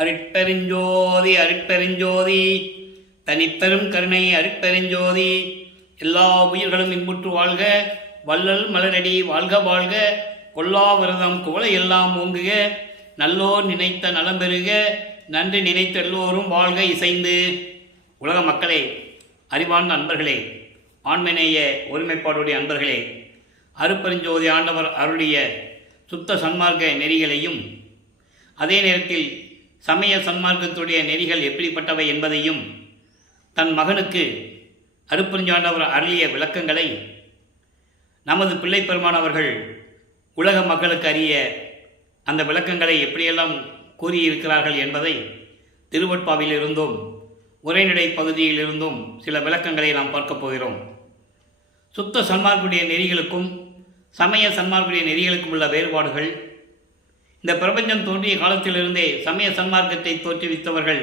அருட்பெருஞ்சோதி அருட்பெருஞ்சோதி தனிப்பெரும் கருணை அருட்பெருஞ்சோதி. எல்லா உயிர்களும் இன்புற்று வாழ்க, வள்ளல் மலரடி வாழ்க வாழ்க, கொல்லா விரதம் குவளை எல்லாம் ஓங்குக, நல்லோர் நினைத்த நலம் பெறுக, நன்றி நினைத்த எல்லோரும் வாழ்க இசைந்து. உலக மக்களே, அறிவார்ந்த அன்பர்களே, ஆண்மநேய ஒருமைப்பாடுடைய அன்பர்களே, அருட்பெருஞ்சோதி ஆண்டவர் அருளிய சுத்த சன்மார்க்க நெறிகளையும் அதே நேரத்தில் சமய சன்மார்க்கத்துடைய நெறிகள் எப்படிப்பட்டவை என்பதையும் தன் மகனுக்கு அருட்பெருஞ்சாண்டவர் அருளிய விளக்கங்களை நமது பிள்ளை பெருமானவர்கள் உலக மக்களுக்கு அறிய அந்த விளக்கங்களை எப்படியெல்லாம் கூறியிருக்கிறார்கள் என்பதை திருவட்பாவிலிருந்தும் உரைநடை பகுதியிலிருந்தும் சில விளக்கங்களை நாம் பார்க்கப் போகிறோம். சுத்த சன்மார்க்குடைய நெறிகளுக்கும் சமய சன்மார்க்குடைய நெறிகளுக்கும் உள்ள வேறுபாடுகள், இந்த பிரபஞ்சம் தோன்றிய காலத்திலிருந்தே சமய சன்மார்க்கத்தை தோற்றுவித்தவர்கள்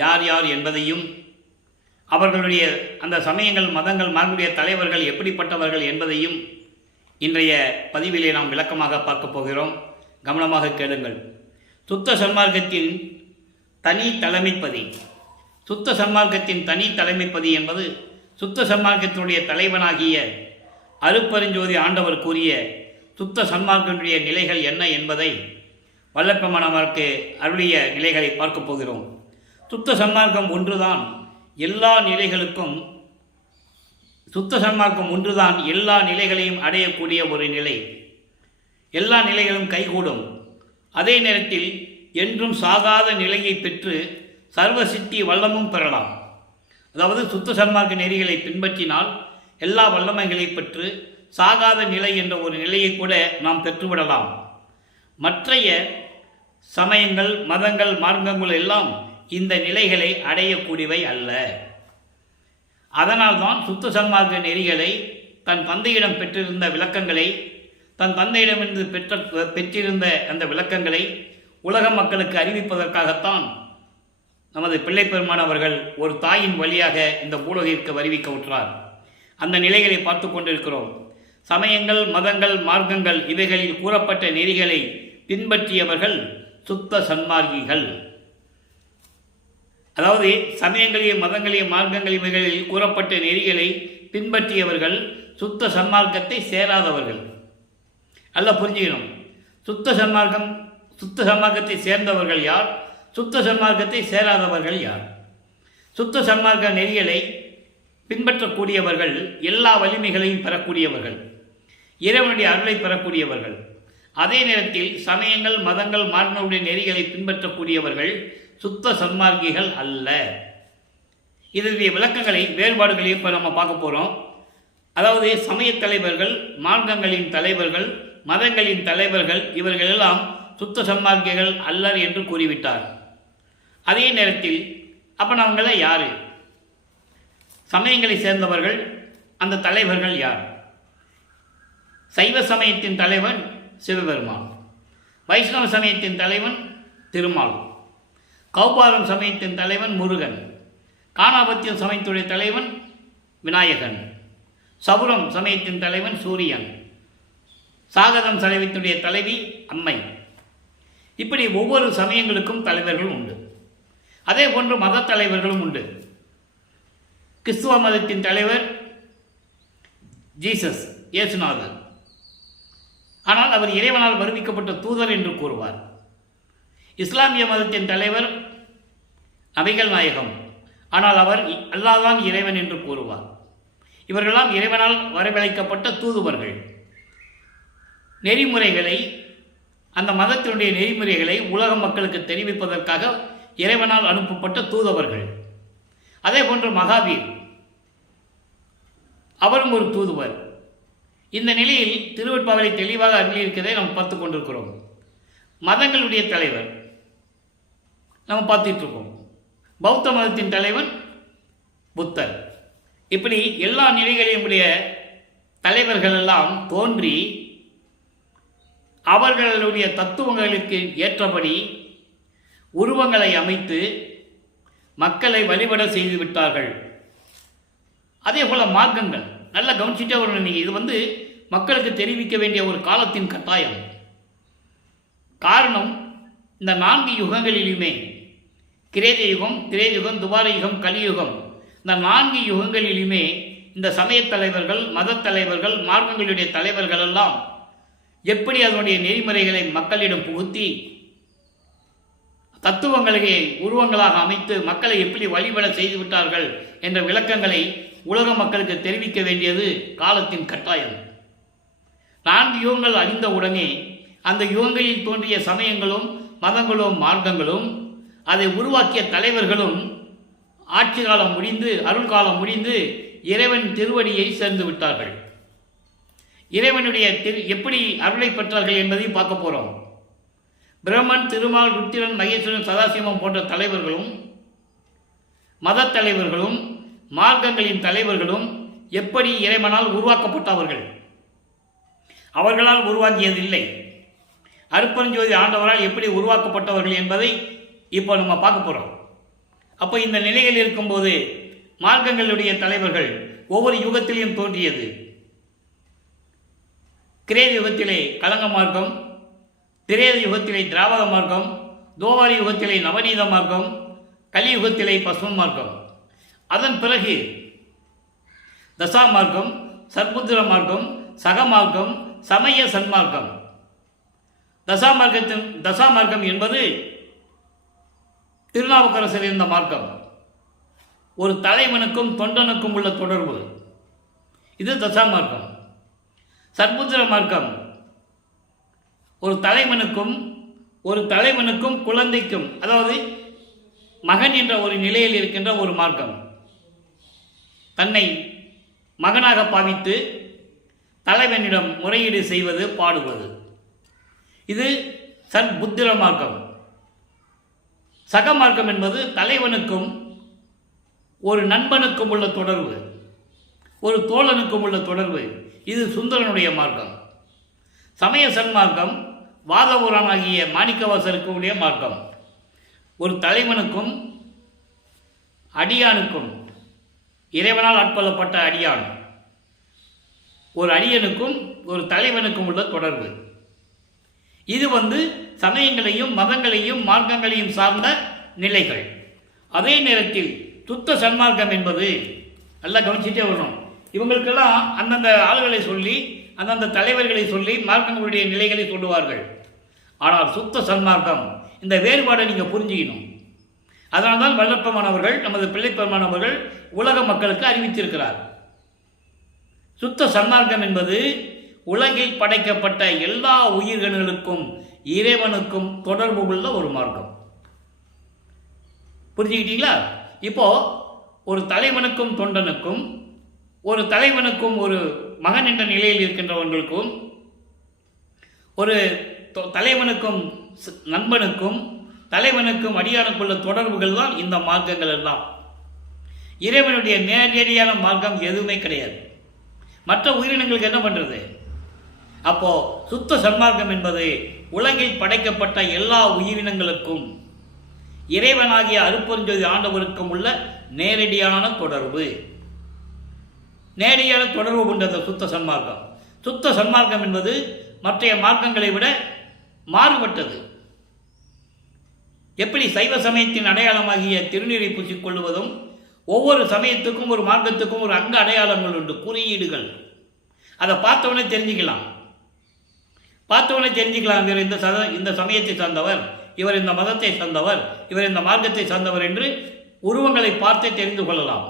யார் யார் என்பதையும், அவர்களுடைய அந்த சமயங்கள் மதங்கள் மார்க்குடைய தலைவர்கள் எப்படிப்பட்டவர்கள் என்பதையும் இன்றைய பதிவிலே நாம் விளக்கமாக பார்க்க போகிறோம். கவனமாக கேளுங்கள். சுத்த சன்மார்க்கத்தின் தனி தலைமைப்பதி. சுத்த சன்மார்க்கத்தின் தனி தலைமைப்பதி என்பது சுத்த சன்மார்க்கத்தினுடைய தலைவனாகிய அருட்பெருஞ்சோதி ஆண்டவர் கூறிய சுத்த சன்மார்க்கத்தினுடைய நிலைகள் என்ன என்பதை வல்லப்பெருமானவருக்கு அருளிய நிலைகளை பார்க்க போகிறோம். சுத்த சன்மார்க்கம் ஒன்றுதான் எல்லா நிலைகளுக்கும், சுத்த சன்மார்க்கம் ஒன்றுதான் எல்லா நிலைகளையும் அடையக்கூடிய ஒரு நிலை. எல்லா நிலைகளும் கைகூடும். அதே நேரத்தில் என்றும் சாகாத நிலையை பெற்று சர்வசித்தி வல்லமும் பெறலாம். அதாவது சுத்த சன்மார்க்க நெறிகளை பின்பற்றினால் எல்லா வல்லமைகளை பெற்று சாகாத நிலை என்ற ஒரு நிலையை கூட நாம் பெற்றுவிடலாம். மற்றைய சமயங்கள் மதங்கள் மார்க்கங்கள் எல்லாம் இந்த நிலைகளை அடையக்கூடியவை அல்ல. அதனால்தான் சுத்த சன்மார்க்க நெறிகளை தன் தந்தையிடம் பெற்றிருந்த விளக்கங்களை, தன் தந்தையிடமிருந்து பெற்றிருந்த அந்த விளக்கங்களை உலக மக்களுக்கு அறிவிப்பதற்காகத்தான் நமது பிள்ளை பெருமானவர்கள் ஒரு தாயின் வழியாக இந்த பூலகிற்கு வருவிக்க உற்றார். அந்த நிலைகளை பார்த்து கொண்டிருக்கிறோம். சமயங்கள் மதங்கள் மார்க்கங்கள் இவைகளில் கூறப்பட்ட நெறிகளை பின்பற்றியவர்கள் சுத்த சன்மார்க்கிகள். அதாவது சமயங்களையும் மதங்களையும் மார்க்கங்கள் இவைகளில் கூறப்பட்ட நெறிகளை பின்பற்றியவர்கள் சுத்த சன்மார்க்கத்தை சேராதவர்கள். நல்லா புரிஞ்சுக்கணும். சுத்த சன்மார்க்கத்தை சேர்ந்தவர்கள் யார், சுத்த சன்மார்க்கத்தை சேராதவர்கள் யார்? சுத்த சன்மார்க்க நெறிகளை பின்பற்றக்கூடியவர்கள் எல்லா வலிமைகளையும் பெறக்கூடியவர்கள், இறைவனுடைய அருளை பெறக்கூடியவர்கள். அதே நேரத்தில் சமயங்கள் மதங்கள் மார்க்கங்களுடைய நெறிகளை பின்பற்றக்கூடியவர்கள் சுத்த சன்மார்க்கிகள் அல்ல. இதனுடைய விளக்கங்களை வேறுபாடுகளையும் இப்போ நம்ம பார்க்க போகிறோம். அதாவது சமய தலைவர்கள், மார்க்கங்களின் தலைவர்கள், மதங்களின் தலைவர்கள் இவர்களெல்லாம் சுத்த சன்மார்க்கிகள் அல்லர் என்று கூறிவிட்டார். அதே நேரத்தில் அப்போ அவங்கள யார்? சமயங்களை சேர்ந்தவர்கள், அந்த தலைவர்கள் யார்? சைவ சமயத்தின் தலைவன் சிவபெருமான், வைஷ்ணவ சமயத்தின் தலைவன் திருமால், கௌபாரம் சமயத்தின் தலைவன் முருகன், காணாபத்தியம் சமயத்துடைய தலைவன் விநாயகன், சபுரம் சமயத்தின் தலைவன் சூரியன், சாகதம் சமயத்துடைய தலைவி அம்மை. இப்படி ஒவ்வொரு சமயங்களுக்கும் தலைவர்களும் உண்டு. அதே போன்று மத தலைவர்களும் உண்டு. கிறிஸ்துவ மதத்தின் தலைவர் ஜீசஸ், இயேசுநாதர். ஆனால் அவர் இறைவனால் வருவிக்கப்பட்ட தூதர் என்று கூறுவார். இஸ்லாமிய மதத்தின் தலைவர் நபிகள் நாயகம், ஆனால் அவர் அல்லாஹ்தான் இறைவன் என்று கூறுவார். இவர்களெல்லாம் இறைவனால் வரவழைக்கப்பட்ட தூதுவர்கள். நெறிமுறைகளை, அந்த மதத்தினுடைய நெறிமுறைகளை உலக மக்களுக்கு தெரிவிப்பதற்காக இறைவனால் அனுப்பப்பட்ட தூதுவர்கள். அதே போன்று மகாவீர், அவரும் ஒரு தூதுவர். இந்த நிலையில் திருவட்பாவை தெளிவாக அருளியிருக்கிறதை நாம் பார்த்து கொண்டிருக்கிறோம். மதங்களுடைய தலைவர் நம்ம பார்த்துட்டு இருக்கோம். பௌத்த மதத்தின் தலைவன் புத்தர். இப்படி எல்லா நிலைகளையும் உடைய தலைவர்கள் எல்லாம் தோன்றி அவர்களுடைய தத்துவங்களுக்கு ஏற்றபடி உருவங்களை அமைத்து மக்களை வழிபட செய்து விட்டார்கள். அதே போல மார்க்கங்கள் நல்லா கவனிச்சுட்டே வரணும். நீங்கள் இது மக்களுக்கு தெரிவிக்க வேண்டிய ஒரு காலத்தின் கட்டாயம். காரணம், இந்த 4 யுகங்களிலுமே கிரேத யுகம், திரேயுகம், துவார யுகம், கலியுகம், இந்த 4 யுகங்களிலுமே இந்த சமயத் தலைவர்கள், மத தலைவர்கள், மார்க்கங்களுடைய தலைவர்கள் எல்லாம் எப்படி அதனுடைய நெறிமுறைகளை மக்களிடம் புகுத்தி தத்துவங்களை உருவங்களாக அமைத்து மக்களை எப்படி வழிபட செய்து விட்டார்கள் என்ற விளக்கங்களை உலக மக்களுக்கு தெரிவிக்க வேண்டியது காலத்தின் கட்டாயம். 4 யுகங்கள் அழிந்த உடனே அந்த யுகங்களில் தோன்றிய சமயங்களும் மதங்களும் மார்க்கங்களும் அதை உருவாக்கிய தலைவர்களும் ஆட்சி காலம் முடிந்து அருள் காலம் முடிந்து இறைவன் திருவடியை சேர்ந்து விட்டார்கள். இறைவனுடைய எப்படி அருளை பெற்றார்கள் என்பதையும் பார்க்க போகிறோம். பிரம்மன், திருமால், ருத்திரன், மகேஸ்வரன், சதாசிவம் போன்ற தலைவர்களும் மத தலைவர்களும் மார்க்கங்களின் தலைவர்களும் எப்படி இறைவனால் உருவாக்கப்பட்டவர்கள், அவர்களால் உருவாக்கியதில்லை. அருட்பெருஞ்சோதி ஆண்டவரால் எப்படி உருவாக்கப்பட்டவர்கள் என்பதை இப்போ நம்ம பார்க்க போகிறோம். அப்போ இந்த நிலையில் இருக்கும்போது மார்க்கங்களுடைய தலைவர்கள் ஒவ்வொரு யுகத்திலையும் தோன்றியது. கிரேத யுகத்திலே கலங்க மார்க்கம், திரேத யுகத்திலே திராவக மார்க்கம், தோவாரி யுகத்திலே நவநீத மார்க்கம், கலியுகத்திலே பசும மார்க்கம். அதன் பிறகு தசா மார்க்கம், சர்புத்திர மார்க்கம், சக மார்க்கம், சமய சன்மார்க்கம். தசா மார்க்கம் என்பது திருநாவுக்கரசர் இருந்த மார்க்கம். ஒரு தலைவனுக்கும் தொண்டனுக்கும் உள்ள தொடர்பு, இது தசா மார்க்கம். சர்புத்திர மார்க்கம் ஒரு தலைவனுக்கும் குழந்தைக்கும், அதாவது மகன் என்ற ஒரு நிலையில் இருக்கின்ற ஒரு மார்க்கம். தன்னை மகனாக பாவித்து தலைவனிடம் முறையீடு செய்வது, பாடுவது, இது சர்புத்திர மார்க்கம். சக மார்க்கம் என்பது தலைவனுக்கும் ஒரு நண்பனுக்கும் உள்ள தொடர்பு, ஒரு தோழனுக்கும் உள்ள தொடர்பு, இது சுந்தரனுடைய மார்க்கம். சமய சன்மார்க்கம் வாதபுரானாகிய மாணிக்கவாசருக்கு உடைய மார்க்கம். ஒரு தலைவனுக்கும் அடியானுக்கும், இறைவனால் ஆட்கொள்ளப்பட்ட அடியான், ஒரு அடியனுக்கும் ஒரு தலைவனுக்கும் உள்ள தொடர்பு. இது சமயங்களையும் மதங்களையும் மார்க்கங்களையும் சார்ந்த நிலைகள். அதே நேரத்தில் சுத்த சன்மார்க்கம் என்பது, நல்லா கவனிச்சுட்டே வரணும், இவங்களுக்கெல்லாம் அந்தந்த ஆளுகளை சொல்லி அந்தந்த தலைவர்களை சொல்லி மார்க்கங்களுடைய நிலைகளை சொல்லுவார்கள். ஆனால் சுத்த சன்மார்க்கம், இந்த வேறுபாடை நீங்கள் புரிஞ்சுக்கணும். அதனால்தான் வல்லப்பெருமானவர்கள், நமது பிள்ளைப்பெருமானவர்கள் உலக மக்களுக்கு அறிவித்திருக்கிறார். சுத்த சன்மார்க்கம் என்பது உலகில் படைக்கப்பட்ட எல்லா உயிர்களுக்கும் இறைவனுக்கும் தொடர்பு உள்ள ஒரு மார்க்கம். புரிஞ்சுக்கிட்டீங்களா? இப்போ ஒரு தலைவனுக்கும் தொண்டனுக்கும், ஒரு தலைவனுக்கும் ஒரு மகன் என்ற நிலையில் இருக்கின்றவர்களுக்கும், ஒரு தலைவனுக்கும் நண்பனுக்கும் தலைவனுக்கும் அடியானுக்குள்ள தொடர்புகள் தான் இந்த மார்க்கங்கள் எல்லாம். இறைவனுடைய நேரடியான மார்க்கம் எதுவுமே கிடையாது. மற்ற உயிரினங்களுக்கு என்ன பண்ணுறது? அப்போ சுத்த சன்மார்க்கம் என்பது உலகில் படைக்கப்பட்ட எல்லா உயிரினங்களுக்கும் இறைவனாகிய அருட்பெருஞ்சோதி ஆண்டவருக்கும் உள்ள நேரடியான தொடர்பு. நேரடியான தொடர்பு கொண்டது சுத்த சன்மார்க்கம். சுத்த சன்மார்க்கம் என்பது மற்ற மார்க்கங்களை விட மாறுபட்டது. எப்படி சைவ சமயத்தின் அடையாளமாகிய திருநீரை பூசிக்கொள்வதும், ஒவ்வொரு சமயத்துக்கும் ஒரு மார்க்கத்துக்கும் ஒரு அங்க அடையாளங்கள் உண்டு, குறியீடுகள். அதை பார்த்தவொடனே தெரிஞ்சுக்கலாம். இவர் இந்த சமயத்தை சார்ந்தவர், இவர் இந்த மதத்தை சார்ந்தவர், இவர் இந்த மார்க்கத்தை சார்ந்தவர் என்று உருவங்களை பார்த்தே தெரிந்து கொள்ளலாம்.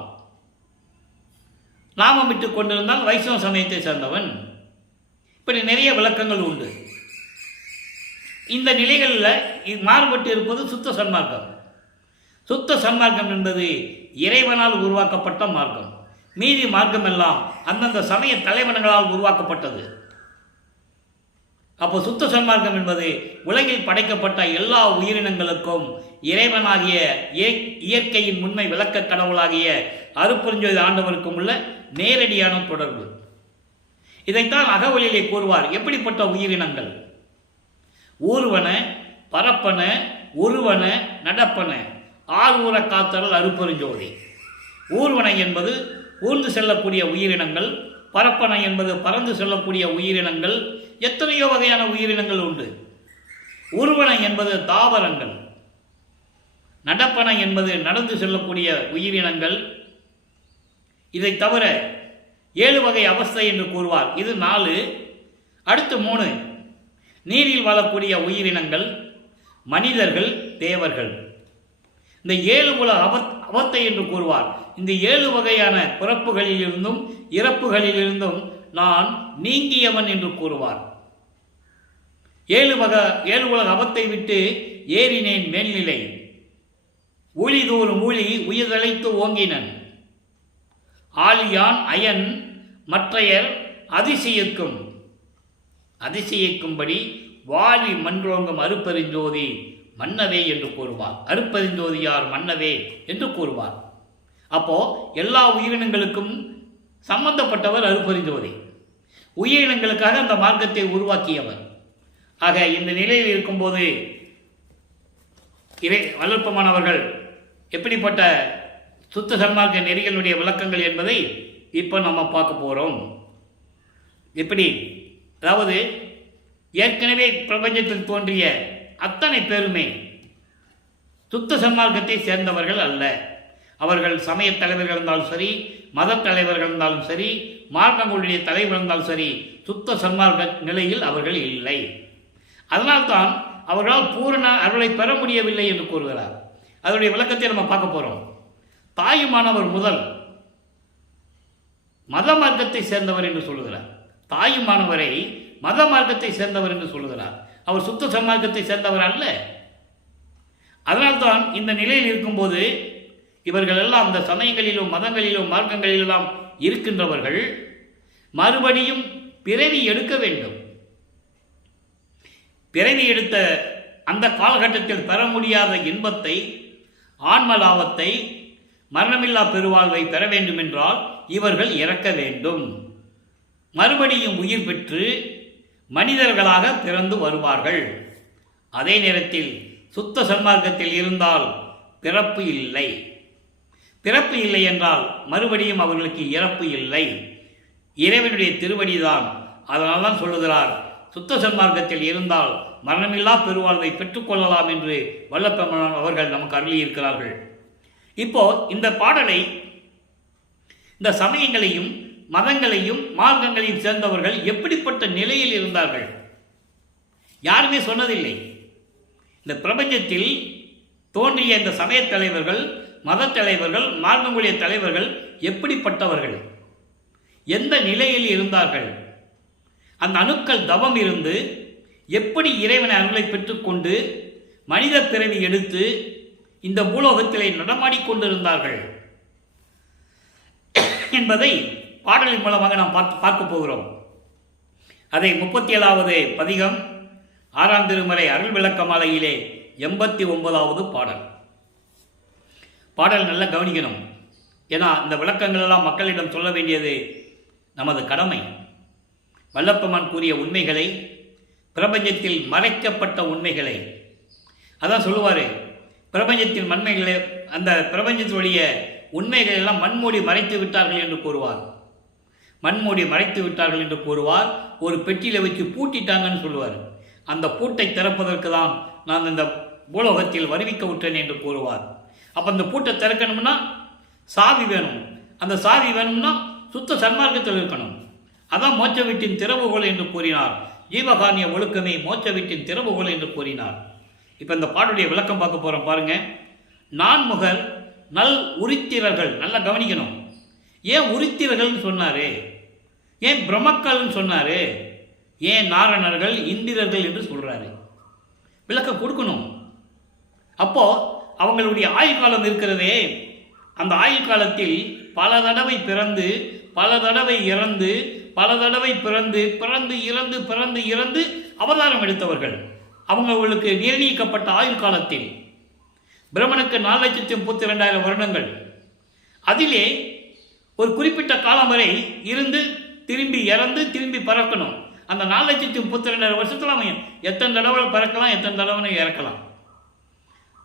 நாமம் விட்டு கொண்டிருந்தால் வைஷ்ணவ சமயத்தை சார்ந்தவன், இப்படி நிறைய விளக்கங்கள் உண்டு. இந்த நிலைகளில் மாறுபட்டு இருப்பது சுத்த சன்மார்க்கம். சுத்த சன்மார்க்கம் என்பது இறைவனால் உருவாக்கப்பட்ட மார்க்கம். மீதி மார்க்கம் எல்லாம் அந்தந்த சமய தலைவன்களால் உருவாக்கப்பட்டது. அப்போ சுத்த சன்மார்க்கம் என்பது உலகில் படைக்கப்பட்ட எல்லா உயிரினங்களுக்கும் இறைவனாகிய இயற்கையின் உண்மை விளக்க கடவுளாகிய அருட்பெருஞ்சோதி ஆண்டவருக்கும் உள்ள நேரடியான தொடர்பு. இதைத்தான் அகவலிலே கூறுவார். எப்படிப்பட்ட உயிரினங்கள்? ஊர்வன, பரப்பன, உருவன, நடப்பன, ஆரூர காத்தல் அருட்பெருஞ்சோதி. ஊர்வனை என்பது ஊர்ந்து செல்லக்கூடிய உயிரினங்கள், பரப்பனை என்பது பறந்து செல்லக்கூடிய உயிரினங்கள். எத்தனையோ வகையான உயிரினங்கள் உண்டு. உருவனை என்பது தாவரங்கள், நடப்பன என்பது நடந்து செல்லக்கூடிய உயிரினங்கள். இதை தவிர 7 வகை அவஸ்தை என்று கூறுவார். இது 4. அடுத்து 3 நீரில் வாழக்கூடிய உயிரினங்கள், மனிதர்கள், தேவர்கள். இந்த 7 உல அவத்தை என்று கூறுவார். இந்த 7 வகையான பிறப்புகளிலிருந்தும் இறப்புகளிலிருந்தும் நான் நீங்கியவன் என்று கூறுவார். 7 உலக அவத்தை விட்டு ஏறினேன் மேல்நிலை, ஊழிதோறும் ஊழி உயிர்தழைத்து ஓங்கினன், ஆழியான் அயன் மற்றையர் அதிசயிக்கும்படி வாலி மன்றோங்கும் அருப்பெருஞ்சோதி மன்னவே என்று கூறுவார். அருப்பெருஞ்சோதியார் மன்னவே என்று கூறுவார். அப்போ எல்லா உயிரினங்களுக்கும் சம்பந்தப்பட்டவர் அருப்பெருஞ்சோதி. உயிரினங்களுக்காக அந்த மார்க்கத்தை உருவாக்கியவர். ஆக இந்த நிலையில் இருக்கும்போது வல்லற்பமானவர்கள் எப்படிப்பட்ட சுத்த சன்மார்க்க நெறிகளுடைய விளக்கங்கள் என்பதை இப்போ நம்ம பார்க்க போகிறோம். எப்படி, அதாவது ஏற்கனவே பிரபஞ்சத்தில் தோன்றிய அத்தனை பேருமே சுத்த சன்மார்க்கத்தை சேர்ந்தவர்கள் அல்ல. அவர்கள் சமய தலைவர்கள் இருந்தாலும் சரி, மத தலைவர்கள் இருந்தாலும் சரி, மார்க்கங்களுடைய தலைவர் இருந்தாலும் சரி, சுத்த சன்மார்க்க நிலையில் அவர்கள் இல்லை. அதனால்தான் அவர்களால் பூரண அருளை பெற முடியவில்லை என்று கூறுகிறார். அதனுடைய விளக்கத்தை நம்ம பார்க்க போகிறோம். தாயுமானவர் முதல் மத மார்க்கத்தை சேர்ந்தவர் என்று சொல்லுகிறார். தாயுமானவரை மத மார்க்கத்தை சேர்ந்தவர் என்று சொல்லுகிறார். அவர் சுத்த சன்மார்க்கத்தை சேர்ந்தவர் அல்ல. அதனால்தான் இந்த நிலையில் இருக்கும்போது இவர்கள் எல்லாம் அந்த சமயங்களிலும் மதங்களிலும் மார்க்கங்களிலெல்லாம் இருக்கின்றவர்கள் மறுபடியும் பிறவி எடுக்க வேண்டும். பிறவி எடுத்த அந்த காலகட்டத்தில் பெற முடியாத இன்பத்தை, ஆன்ம லாபத்தை, மரணமில்லா பெருவாழ்வை பெற வேண்டுமென்றால் இவர்கள் இறக்க வேண்டும். மறுபடியும் உயிர் பெற்று மனிதர்களாக பிறந்து வருவார்கள். அதே நேரத்தில் சுத்த சன்மார்க்கத்தில் இருந்தால் பிறப்பு இல்லை. பிறப்பு இல்லை என்றால் மறுபடியும் அவர்களுக்கு இறப்பு இல்லை. இறைவனுடைய திருவடிதான். அதனால்தான் சொல்லுகிறார், சுத்த சன்மார்க்கத்தில் இருந்தால் மரணமில்லா பெருவாழ்வை பெற்றுக்கொள்ளலாம் என்று வல்லப்பெருமான் அவர்கள் நமக்கு அருளியிருக்கிறார்கள். இப்போ இந்த பாடலை இந்த சமயங்களையும் மதங்களையும் மார்க்கங்களையும் சேர்ந்தவர்கள் எப்படிப்பட்ட நிலையில் இருந்தார்கள் யாருமே சொன்னதில்லை. இந்த பிரபஞ்சத்தில் தோன்றிய இந்த சமய தலைவர்கள், மத தலைவர்கள், மார்க்கங்களுடைய தலைவர்கள் எப்படிப்பட்டவர்கள், எந்த நிலையில் இருந்தார்கள், அந்த அணுக்கள் தவம் இருந்து எப்படி இறைவனை அருளை பெற்றுக்கொண்டு மனித பிறவி எடுத்து இந்த பூலோகத்திலே நடமாடிக்கொண்டிருந்தார்கள் என்பதை பாடலின் மூலமாக நாம் பார்க்க போகிறோம். அதை 37வது பதிகம் 6ஆம் திருமறை அருள் விளக்க மாலையிலே 89வது பாடல். பாடல் நல்லா கவனிக்கணும். ஏன்னா இந்த விளக்கங்கள் எல்லாம் மக்களிடம் சொல்ல வேண்டியது நமது கடமை. வல்லப்பெருமான் கூறிய உண்மைகளை, பிரபஞ்சத்தில் மறைக்கப்பட்ட உண்மைகளை, அதான் சொல்லுவார், பிரபஞ்சத்தின் மண்மைகளை, அந்த பிரபஞ்சத்துடைய உண்மைகள் எல்லாம் மண்மூடி மறைத்து விட்டார்கள் என்று கூறுவார். மண்மூடி மறைத்து விட்டார்கள் என்று கூறுவார். ஒரு பெட்டியில் வச்சு பூட்டிட்டாங்கன்னு சொல்லுவார். அந்த பூட்டை திறப்பதற்கு தான் நான் இந்த பூலோகத்தில் வருவிக்க விட்டேன் என்று கூறுவார். அப்போ அந்த பூட்டை திறக்கணும்னா சாவி வேணும். அந்த சாவி வேணும்னா சுத்த சன்மார்க்கத்தில் இருக்கணும். அதான் மோட்ச வீட்டின் திறவுகோல் என்று கூறினார். ஜீவகானிய ஒழுக்கமே மோட்ச வீட்டின் திறவுகோல் என்று கூறினார். இப்போ இந்த பாட்டுடைய விளக்கம் பார்க்க போகிறோம் பாருங்க. நான்முகர் நல் உரித்திரர்கள், நல்லா கவனிக்கணும். ஏன் உரித்திரர்கள்னு சொன்னார்? ஏன் பிரம்மக்கள்னு சொன்னார்? ஏன் நாரணர்கள், இந்திரர்கள் என்று சொல்கிறாரு? விளக்கம் கொடுக்கணும். அப்போது அவங்களுடைய ஆயுள் காலம் இருக்கிறதே, அந்த ஆயுள் காலத்தில் பல தடவை பிறந்து, பல தடவை இறந்து, பல தடவை பிறந்து, பிறந்து இறந்து, பிறந்து இறந்து அவதாரம் எடுத்தவர்கள். அவங்களுக்கு நிர்ணயிக்கப்பட்ட ஆயுள் காலத்தில் பிரம்மனுக்கு 4,32,000 வருடங்கள், அதிலே ஒரு குறிப்பிட்ட காலம் வரை இருந்து திரும்பி இறந்து திரும்பி பறக்கணும். அந்த 4,32,000 வருஷத்தில் அவன் எத்தனை தடவை பறக்கலாம், எத்தனை தடவை இறக்கலாம்.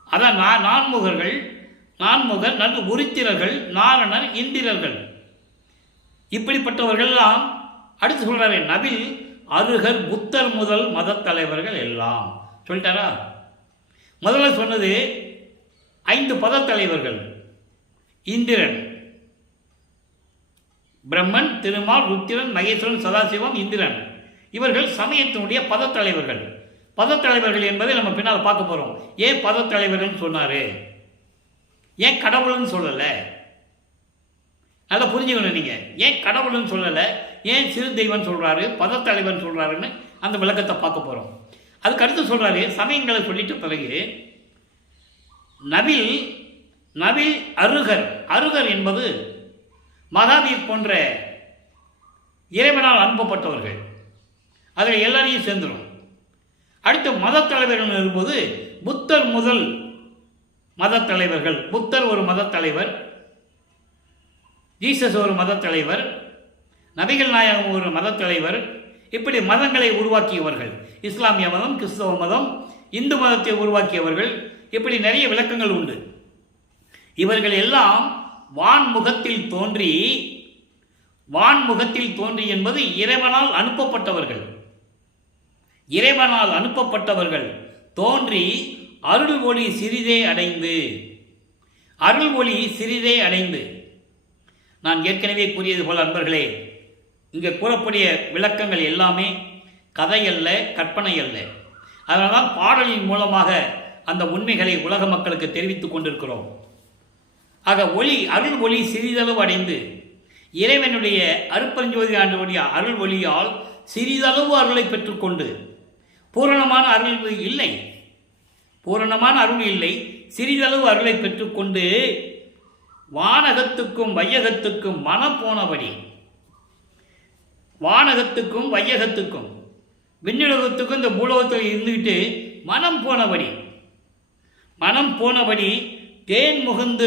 அதான் நான்முகர், நல்ல உரித்திரர்கள், நாரணர், இந்திரர்கள், இப்படிப்பட்டவர்கள்லாம். அடுத்து சொல்றாரு, நபில் அருகர் புத்தர் முதல் மத தலைவர்கள் எல்லாம் சொல்லிட்டாரா? முதல்ல சொன்னது 5 பதத்தலைவர்கள்: இந்திரன், பிரம்மன், திருமால், ருத்திரன், மகேஸ்வரன், சதாசிவம், இந்திரன். இவர்கள் சமயத்தினுடைய பதத்தலைவர்கள். பதத்தலைவர்கள் என்பதை நம்ம பின்னால் பார்க்க போகிறோம். ஏன் பதத்தலைவர்கள் சொன்னார், ஏன் கடவுள்னு சொல்லலை? நல்லா புரிஞ்சுக்கணும். நீங்கள் ஏன் கடவுள்னு சொல்லலை, ஏன் சிறு தெய்வம் சொல்கிறாரு, பதத்தலைவன் சொல்கிறாருன்னு அந்த விளக்கத்தை பார்க்க போகிறோம். அதுக்கு அடுத்து சொல்கிறாரு, சமயங்களை சொல்லிட்டு பிறகு நவில் அருகர் என்பது மகாவீர் போன்ற இறைவனால் அனுப்பப்பட்டவர்கள். அதில் எல்லாரையும் சேர்ந்துடும். அடுத்து மதத்தலைவர்கள் இருக்கும்போது புத்தர் முதல் மதத்தலைவர்கள். புத்தர் ஒரு மதத்தலைவர், ஜீசஸ் ஒரு மதத்தலைவர், நபிகள் நாயகம் ஒரு மதத்தலைவர். இப்படி மதங்களை உருவாக்கியவர்கள். இஸ்லாமிய மதம், கிறிஸ்தவ மதம், இந்து மதத்தை உருவாக்கியவர்கள். இப்படி நிறைய விளக்கங்கள் உண்டு. இவர்கள் எல்லாம் வான்முகத்தில் தோன்றி என்பது இறைவனால் அனுப்பப்பட்டவர்கள் தோன்றி அருள் ஒளி சிறிதே அடைந்து நான் ஏற்கனவே கூறியது போல அன்பர்களே, இங்கே கூறக்கூடிய விளக்கங்கள் எல்லாமே கதை அல்ல, கற்பனை அல்ல. அதனால்தான் பாடலின் மூலமாக அந்த உண்மைகளை உலக மக்களுக்கு தெரிவித்துக் கொண்டிருக்கிறோம். ஆக அருள் ஒளி சிறிதளவு அடைந்து இறைவனுடைய அருட்பெருஞ்சோதி ஆண்டவனுடைய அருள் ஒளியால் சிறிதளவு அருளை பெற்றுக்கொண்டு, பூரணமான அருள் இல்லை, சிறிதளவு அருளை பெற்றுக்கொண்டு வானகத்துக்கும் வையகத்துக்கும் மனம் போனபடி, வானகத்துக்கும் வையகத்துக்கும் விண்ணுலகத்துக்கும் இந்த பூலோகத்தில் இருந்துக்கிட்டு மனம் போனபடி தேன் முகுந்து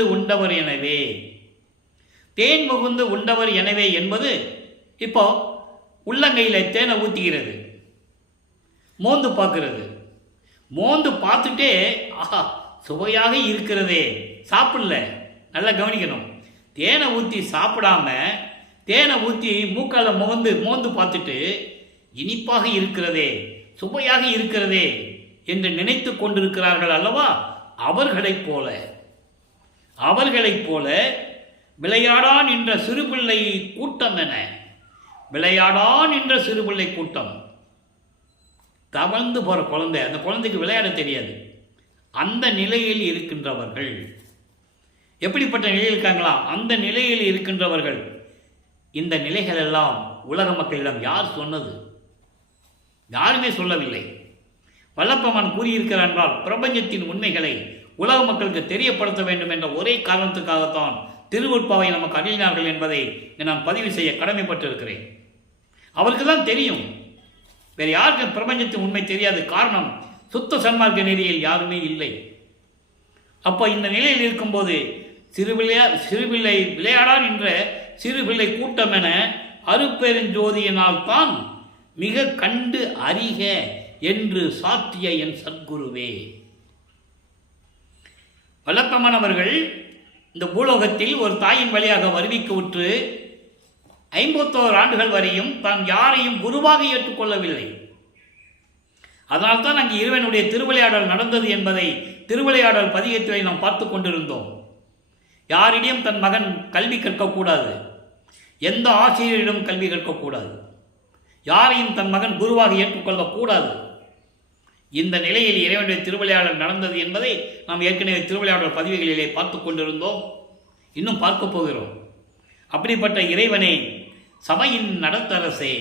உண்டவர் எனவே என்பது இப்போ உள்ளங்கையில் தேனை ஊற்றிக்கிறது, மோந்து பார்த்துட்டே ஆஹா சுவையாக இருக்கிறதே, சாப்பிடல. நல்லா கவனிக்கணும். தேனை ஊற்றி சாப்பிடாம தேனை ஊற்றி மூக்கால மோந்து பார்த்துட்டு இனிப்பாக இருக்கிறதே, சுவையாக இருக்கிறதே என்று நினைத்து கொண்டிருக்கிறார்கள் அல்லவா? அவர்களைப் போல விளையாடான் என்ற சிறுபிள்ளை கூட்டம் தவழ்ந்து போகிற குழந்தை, அந்த குழந்தைக்கு விளையாட தெரியாது. அந்த நிலையில் இருக்கின்றவர்கள் எப்படிப்பட்ட நிலையில் இருக்காங்களா? அந்த நிலையில் இருக்கின்றவர்கள். இந்த நிலைகள் எல்லாம் உலக மக்களிடம் யார் சொன்னது? யாருமே சொல்லவில்லை. வல்லப்பமான் கூறியிருக்கிறார் என்றால் பிரபஞ்சத்தின் உண்மைகளை உலக மக்களுக்கு தெரியப்படுத்த வேண்டும் என்ற ஒரே காரணத்துக்காகத்தான் திருவொற்பாவை நமக்கு அருளினார்கள் என்பதை நான் பதிவு செய்ய கடமைப்பட்டிருக்கிறேன். அவருக்கு தான் தெரியும், வேறு யாருக்கும் பிரபஞ்சத்தின் உண்மை தெரியாது. காரணம், சுத்த சன்மார்க்க நெறியில் யாருமே இல்லை. அப்போ இந்த நிலையில் இருக்கும்போது சிறுபிள்ளை விளையாடான் என்ற சிறுபிள்ளை கூட்டம் என அருட்பெருஞ்சோதியினால் தான் மிக கண்டு அறிக என்று சாத்திய என் சத்குருவே. வல்லப்பமன் அவர்கள் இந்த பூலோகத்தில் ஒரு தாயின் வழியாக வருவிக்க உற்று 51 ஆண்டுகள் வரையும் தான் யாரையும் குருவாக ஏற்றுக்கொள்ளவில்லை. அதனால்தான் அங்கு இறைவனுடைய திருவிளையாடல் நடந்தது என்பதை திருவிளையாடல் பதிகத்திலே நாம் பார்த்து கொண்டிருந்தோம். யாரிடம் தன் மகன் கல்வி கற்கக்கூடாது, எந்த ஆசிரியரிடம் கல்வி கற்கக்கூடாது, யாரையும் தன் மகன் குருவாக ஏற்றுக்கொள்ளக்கூடாது. இந்த நிலையில் இறைவனுடைய திருவிளையாடல் நடந்தது என்பதை நாம் ஏற்கனவே திருவிளையாடல் பதிவுகளிலே பார்த்து கொண்டிருந்தோம், இன்னும் பார்க்க போகிறோம். அப்படிப்பட்ட இறைவனை சபையின் நடத்தரசே,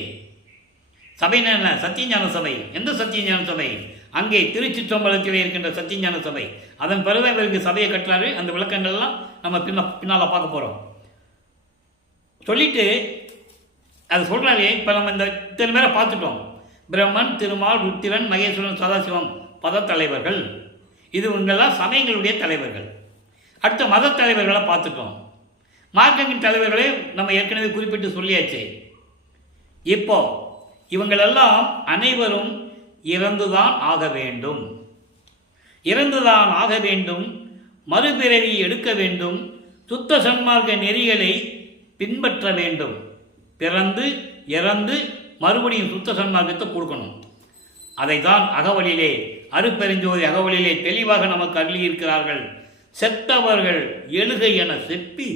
சபை என்ன? சத்தியஞான சபை. எந்த சத்தியஞான சபை? அங்கே திருச்சிற்றம்பலத்தில் இருக்கின்ற சத்தியஞான சபை. அதன் பிறகு இவருக்கு சபையை கட்டுறாரு. அந்த விளக்கங்கள்லாம் நம்ம பின்னால் பார்க்க போகிறோம். சொல்லிட்டு அது சொல்கிறாரு. இப்போ நம்ம இந்த இத்தனை பேரை பார்த்துட்டோம். பிரம்மன், திருமால், ருத்திரன், மகேஸ்வரன், சதாசிவம் பதத்தலைவர்கள். இது இவங்கெல்லாம் சமயங்களுடைய தலைவர்கள். அடுத்த மத தலைவர்களை பார்த்துட்டோம். மார்க்கத்தின் தலைவர்களே நம்ம ஏற்கனவே குறிப்பிட்டு சொல்லியாச்சு. இப்போ இவங்களெல்லாம் அனைவரும் இறந்துதான் ஆக வேண்டும், மறுபிறவி எடுக்க வேண்டும், சுத்த சன்மார்க்க நெறிகளை பின்பற்ற வேண்டும், பிறந்து இறந்து மறுபடியும் சுத்த சன்மார்க்கத்தை கொடுக்கணும். அதை தான் அகவலிலே அருட்பெருஞ்சோதி அகவலிலே தெளிவாக நமக்கு அருளியிருக்கிறார்கள். செத்தவர்கள் எழுக என செப்பி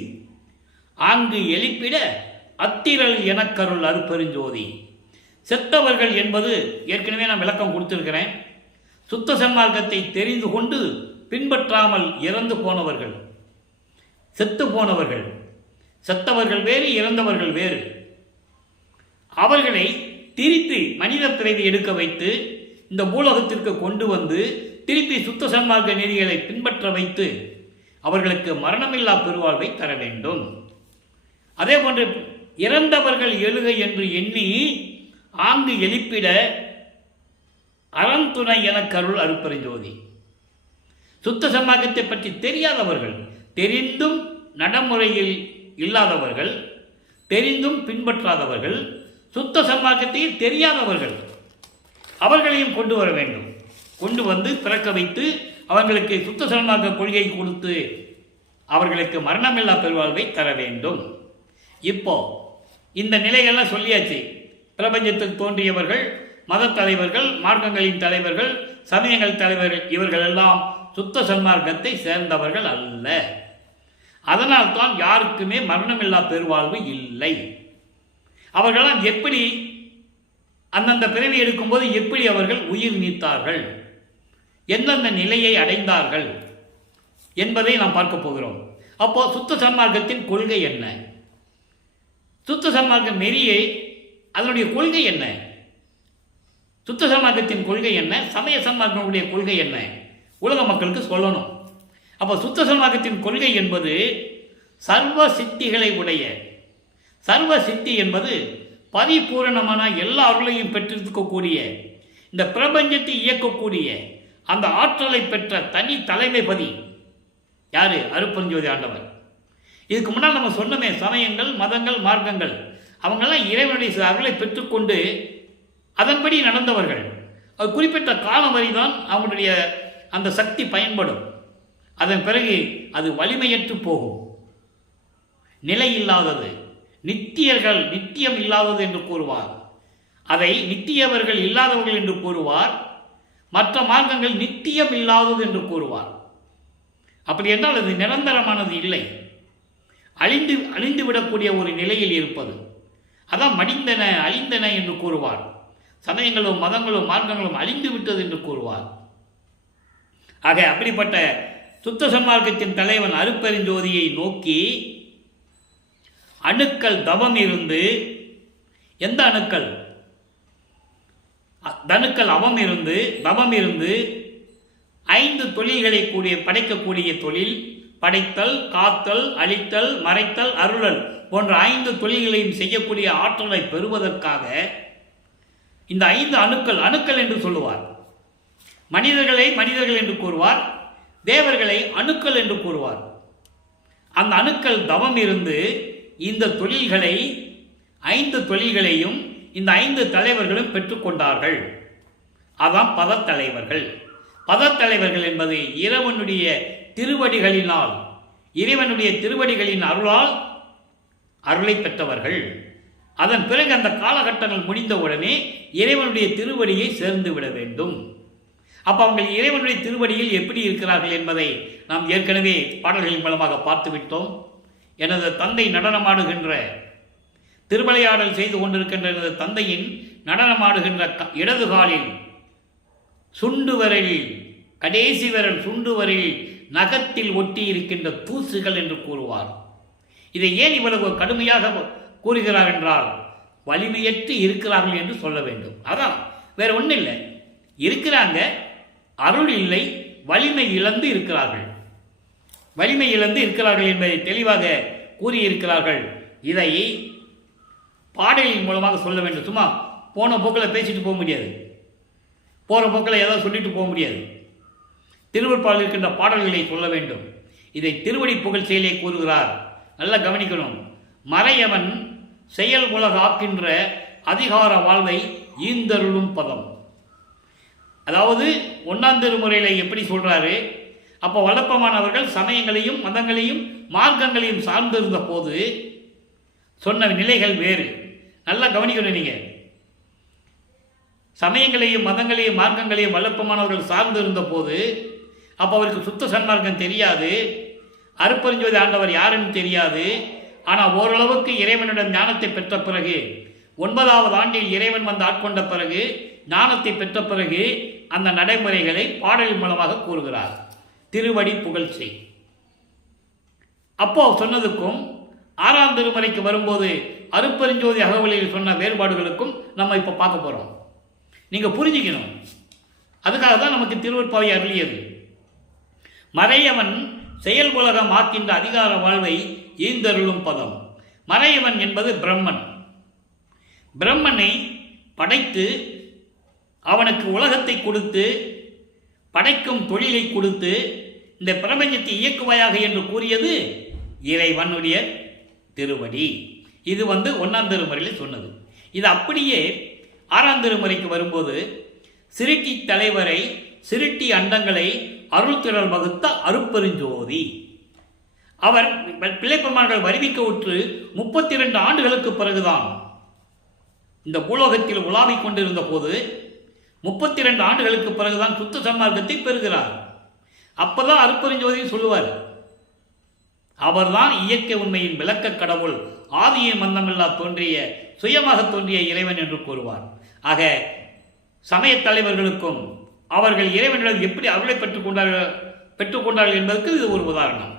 ஆங்கு எழுப்பிட அத்திரல் எனக்கருள் அருப்பெருஞ்சோதி. செத்தவர்கள் என்பது ஏற்கனவே நான் விளக்கம் கொடுத்திருக்கிறேன். சுத்த சன்மார்க்கத்தை தெரிந்து கொண்டு பின்பற்றாமல் இறந்து போனவர்கள், செத்து போனவர்கள். செத்தவர்கள் வேறு, இறந்தவர்கள் வேறு. அவர்களை திருப்பி மனித பிறவி எடுக்க வைத்து இந்த பூலோகத்திற்கு கொண்டு வந்து திருப்பி சுத்த சன்மார்க்க நெறிகளை பின்பற்ற வைத்து அவர்களுக்கு மரணமில்லா பெருவாழ்வை தர வேண்டும். அதே போன்று இறந்தவர்கள் எழுக என்று எண்ணி ஆங்கு எழுப்பிட அறந்துணை எனக்கருள் அருப்பெருஞ்சோதி. சுத்த சன்மார்க்கத்தை பற்றி தெரியாதவர்கள், தெரிந்தும் நடைமுறையில் இல்லாதவர்கள், தெரிந்தும் பின்பற்றாதவர்கள், சுத்த சன்மார்க்கத்தையும் தெரியாதவர்கள், அவர்களையும் கொண்டு வர வேண்டும். கொண்டு வந்து பிறக்க வைத்து அவர்களுக்கு சுத்த சன்மார்க்க கொள்கை கொடுத்து அவர்களுக்கு மரணமில்லா பெருவாழ்வை தர வேண்டும். இப்போ இந்த நிலைகள்லாம் சொல்லியாச்சு. பிரபஞ்சத்தில் தோன்றியவர்கள், மத தலைவர்கள், மார்க்கங்களின் தலைவர்கள், சமயங்கள் தலைவர்கள், இவர்கள் எல்லாம் சுத்த சன்மார்க்கத்தை சேர்ந்தவர்கள் அல்ல. அதனால்தான் யாருக்குமே மரணமில்லா பெருவாழ்வு இல்லை. அவர்களாம் எப்படி அந்தந்த பிறவி எடுக்கும்போது எப்படி அவர்கள் உயிர் நீத்தார்கள், எந்தெந்த நிலையை அடைந்தார்கள் என்பதை நாம் பார்க்க போகிறோம். அப்போ சுத்த சன்மார்க்கத்தின் கொள்கை என்ன, சுத்த சன்மார்க்க நெறியை அதனுடைய கொள்கை என்ன, சுத்த சன்மார்க்கத்தின் கொள்கை என்ன, சமய சன்மார்க்கனுடைய கொள்கை என்ன, உலக மக்களுக்கு சொல்லணும். அப்போ சுத்த சன்மார்க்கத்தின் கொள்கை என்பது சர்வ சித்திகளை உடைய, சர்வ சித்தி என்பது பரிபூரணமான எல்லா அருளையும் பெற்றிருக்கக்கூடிய, இந்த பிரபஞ்சத்தை இயக்கக்கூடிய அந்த ஆற்றலை பெற்ற தனி தலைமைபதி யாரு? அருப்பெருஞ்சோதி ஆண்டவர். இதுக்கு முன்னால் நம்ம சொன்னமே, சமயங்கள், மதங்கள், மார்க்கங்கள், அவங்கெல்லாம் இறைவனுடைய அருளை பெற்றுக்கொண்டு அதன்படி நடந்தவர்கள். அது குறிப்பிட்ட காலம் வரைதான் அவங்களுடைய அந்த சக்தி பயன்படும். அதன் பிறகு அது வலிமையற்று போகும், நிலை இல்லாதது. நித்தியர்கள் நித்தியம் இல்லாதது என்று கூறுவார், அதை நித்தியவர்கள் இல்லாதவர்கள் என்று கூறுவார். மற்ற மார்க்கங்கள் நித்தியம் இல்லாதது என்று கூறுவார். அப்படி என்றால் அது நிரந்தரமானது இல்லை, அழிந்து விடக்கூடிய ஒரு நிலையில் இருப்பது. அதான் மடிந்தன அழிந்தன என்று கூறுவார். சமயங்களும் மதங்களும் மார்க்கங்களும் அழிந்து விட்டது என்று கூறுவார். ஆக அப்படிப்பட்ட சுத்த சன்மார்க்கத்தின் தலைவன் அருப்பெருஞ்சோதியை நோக்கி அணுக்கள் தவம் இருந்து, எந்த அணுக்கள்? தனுக்கள் அவம் இருந்து, தவம் இருந்து 5 தொழில்களை கூடிய படைக்கக்கூடிய தொழில், படைத்தல், காத்தல், அழித்தல், மறைத்தல், அருளல் போன்ற 5 தொழில்களையும் செய்யக்கூடிய ஆற்றலை பெறுவதற்காக இந்த 5 அணுக்கள் என்று சொல்லுவார். மனிதர்களை மனிதர்கள் என்று கூறுவார், தேவர்களை அணுக்கள் என்று கூறுவார். அந்த அணுக்கள் தவம் இருந்து இந்த தொழில்களை 5 தொழில்களையும் இந்த 5 தலைவர்களும் பெற்றுக்கொண்டார்கள். அதான் பதத்தலைவர்கள். பதத்தலைவர்கள் என்பது இறைவனுடைய திருவடிகளினால், இறைவனுடைய திருவடிகளின் அருளால் அருளை பெற்றவர்கள். அதன் பிறகு அந்த காலகட்டங்கள் முடிந்தவுடனே இறைவனுடைய திருவடியை சேர்ந்து விட வேண்டும். அப்போ அவங்க இறைவனுடைய திருவடியில் எப்படி இருக்கிறார்கள் என்பதை நாம் ஏற்கனவே பாடல்களின் மூலமாக பார்த்துவிட்டோம். எனது தந்தை நடனமாடுகின்ற, திருவிளையாடல் செய்து கொண்டிருக்கின்ற எனது தந்தையின் நடனமாடுகின்ற இடது காலில் சுண்டு விரலில், கடைசி விரல் சுண்டு விரலில் நகத்தில் ஒட்டி இருக்கின்ற தூசுகள் என்று கூறுவார். இதை ஏன் இவ்வளவு கடுமையாக கூறுகிறார் என்றால், வலிமையற்று இருக்கிறார்கள் என்று சொல்ல வேண்டும். அதான், வேற ஒன்றும் இல்லை. இருக்கிறாங்க, அருள் இல்லை, வலிமை இழந்து இருக்கிறார்கள். வலிமை இழந்து இருக்கிறார்கள் என்பதை தெளிவாக கூறியிருக்கிறார்கள். இதை பாடலின் மூலமாக சொல்ல வேண்டும். சும்மா போன போக்கில் பேசிட்டு போக முடியாது, போகிற போக்கில் ஏதாவது சொல்லிட்டு போக முடியாது. திருவருட்பால் இருக்கின்ற பாடல்களை சொல்ல வேண்டும். இதை திருவடி புகழ் செயலை கூறுகிறார். நல்லா கவனிக்கணும். மறையவன் செயல் உலக ஆக்கின்ற அதிகார வாழ்வை ஈந்தருளும் பதம். அதாவது 1ஆம் திருமுறையில் எப்படி சொல்றாரு? அப்போ வல்லப்பமானவர்கள் சமயங்களையும் மதங்களையும் மார்க்கங்களையும் சார்ந்திருந்த போது சொன்ன நிலைகள் வேறு. நல்லா கவனிக்கணும். நீங்கள் சமயங்களையும் மதங்களையும் மார்க்கங்களையும் வல்லப்பமானவர்கள் சார்ந்திருந்த போது அப்போ அவருக்கு சுத்த சன்மார்க்கம் தெரியாது, அருட்பெருஞ்சோதி ஆண்டவர் யாருன்னு தெரியாது. ஆனால் ஓரளவுக்கு இறைவனிடம் ஞானத்தை பெற்ற பிறகு, 9வது ஆண்டில் இறைவன் வந்து ஆட்கொண்ட பிறகு, ஞானத்தை பெற்ற பிறகு அந்த நடைமுறைகளை பாடலின் மூலமாக கூறுகிறார். திருவடி புகழ்ச்சி. அப்போ சொன்னதுக்கும் 6ஆம் திருமுறைக்கு வரும்போது அருட்பெருஞ்சோதி அகவலில் சொன்ன வேறுபாடுகளுக்கும் நம்ம இப்போ பார்க்க போகிறோம். நீங்கள் புரிஞ்சுக்கணும். அதுக்காக தான் நமக்கு திருவருட்பாவை அருளியது. மறையவன் செயல் உலகம் ஆக்கின்ற அதிகார வாழ்வை ஈந்தருளும் பதம். மறையவன் என்பது பிரம்மன். பிரம்மனை படைத்து அவனுக்கு உலகத்தை கொடுத்து படைக்கும் தொழிலை கொடுத்து இந்த பிரபஞ்சத்தை இயக்குவாயாக என்று கூறியது இறைவனுடைய திருவடி. இது 1ஆம் திருமுறையில் சொன்னது. இது அப்படியே 6ஆம் திருமுறைக்கு வரும்போது சிருட்டி தலைவரை சிருட்டி அண்டங்களை அருள்திறல் வகுத்த அருட்பெருஞ்சோதி. அவர் பிள்ளைப்பெருமான்கள் வருவிக்க உற்று 32 ஆண்டுகளுக்கு பிறகுதான் இந்த பூலோகத்தில் உலாவிக் கொண்டிருந்த போது 32 ஆண்டுகளுக்கு பிறகுதான் சுத்த சன்மார்க்கத்தை பெறுகிறார். அப்பதான் அருட்பெருஞ்சோதின்னு சொல்லுவார். அவர்தான் இயற்கை உண்மையின் விளக்க கடவுள், ஆதியின் மந்தமில்லா தோன்றிய சுயமாக தோன்றிய இறைவன் என்று கூறுவார். ஆக சமய தலைவர்களுக்கும் அவர்கள் இறைவனிடம் எப்படி அருளை பெற்றுக்கொண்டார்கள் என்பதற்கு இது ஒரு உதாரணம்.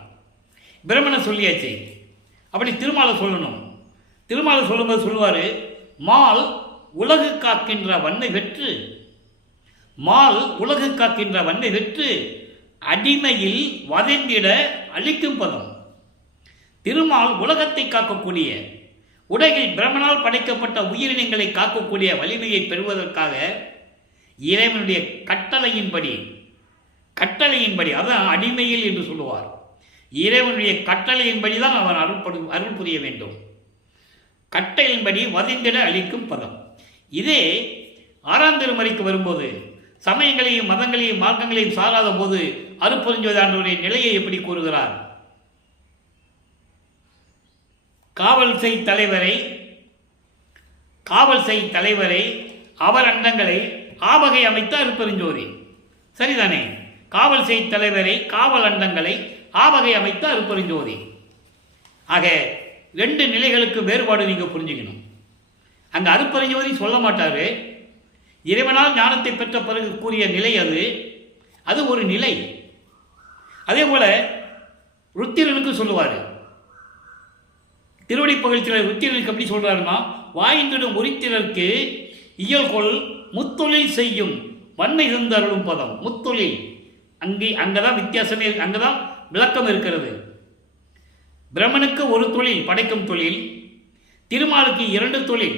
பிரம்மனை சொல்லியாச்சு. அப்படி திருமாலை சொல்லணும். திருமாலை சொல்லும்போது சொல்லுவார், மால் உலகு காக்கின்ற வன்மை பெற்று, மால் உலகு காக்கின்ற வன்மை பெற்று அடிமையில் வதைந்திட அழிக்கும் பதம். திருமால் உலகத்தை காக்கக்கூடிய, உலகில் பிரம்மனால் படைக்கப்பட்ட உயிரினங்களை காக்கக்கூடிய வலிமையை பெறுவதற்காக இறைவனுடைய கட்டளையின்படி அதான் அடிமையில் என்று சொல்லுவார். இறைவனுடைய கட்டளையின்படி தான் அவன் அருள் புரிய வேண்டும். கட்டளையின்படி வதைந்திட அளிக்கும் பதம். இதே 6ஆம் திருமுறைக்கு வரும்போது சமயங்களையும் மதங்களையும் மார்க்கங்களையும் சாராத போது அருட்பெருஞ்சோதி ஆண்டவருடைய நிலையை எப்படி கூறுகிறார்? காவல் செய் தலைவரை அவர் அண்டங்களை ஆவகை அமைத்த அருட்பெருஞ்சோதி. சரிதானே? காவல் செய் தலைவரை காவல் அண்டங்களை ஆவகை அமைத்த அருட்பெருஞ்சோதி. ஆக 2 நிலைகளுக்கு வேறுபாடு நீங்கள் புரிஞ்சுக்கணும். அங்கே அருட்பெருஞ்சோதி சொல்ல மாட்டார். இறைவனால் ஞானத்தை பெற்ற பிறகு கூறிய நிலை அது ஒரு நிலை. அதே போல ருத்திரனுக்கு சொல்லுவார். திருவடி புகழ்ச்சியில் ருத்திரனுக்கு எப்படி சொல்றாருன்னா, வாய்ந்திடும் உரித்திரருக்கு இயல்கொள் முத்தொழில் செய்யும் வன்மை தந்து அருளும் பதம். முத்தொழில் அங்கதான் வித்தியாசமே, அங்கதான் விளக்கம் இருக்கிறது. பிரம்மனுக்கு ஒரு தொழில் படைக்கும் தொழில், திருமாலுக்கு 2 தொழில்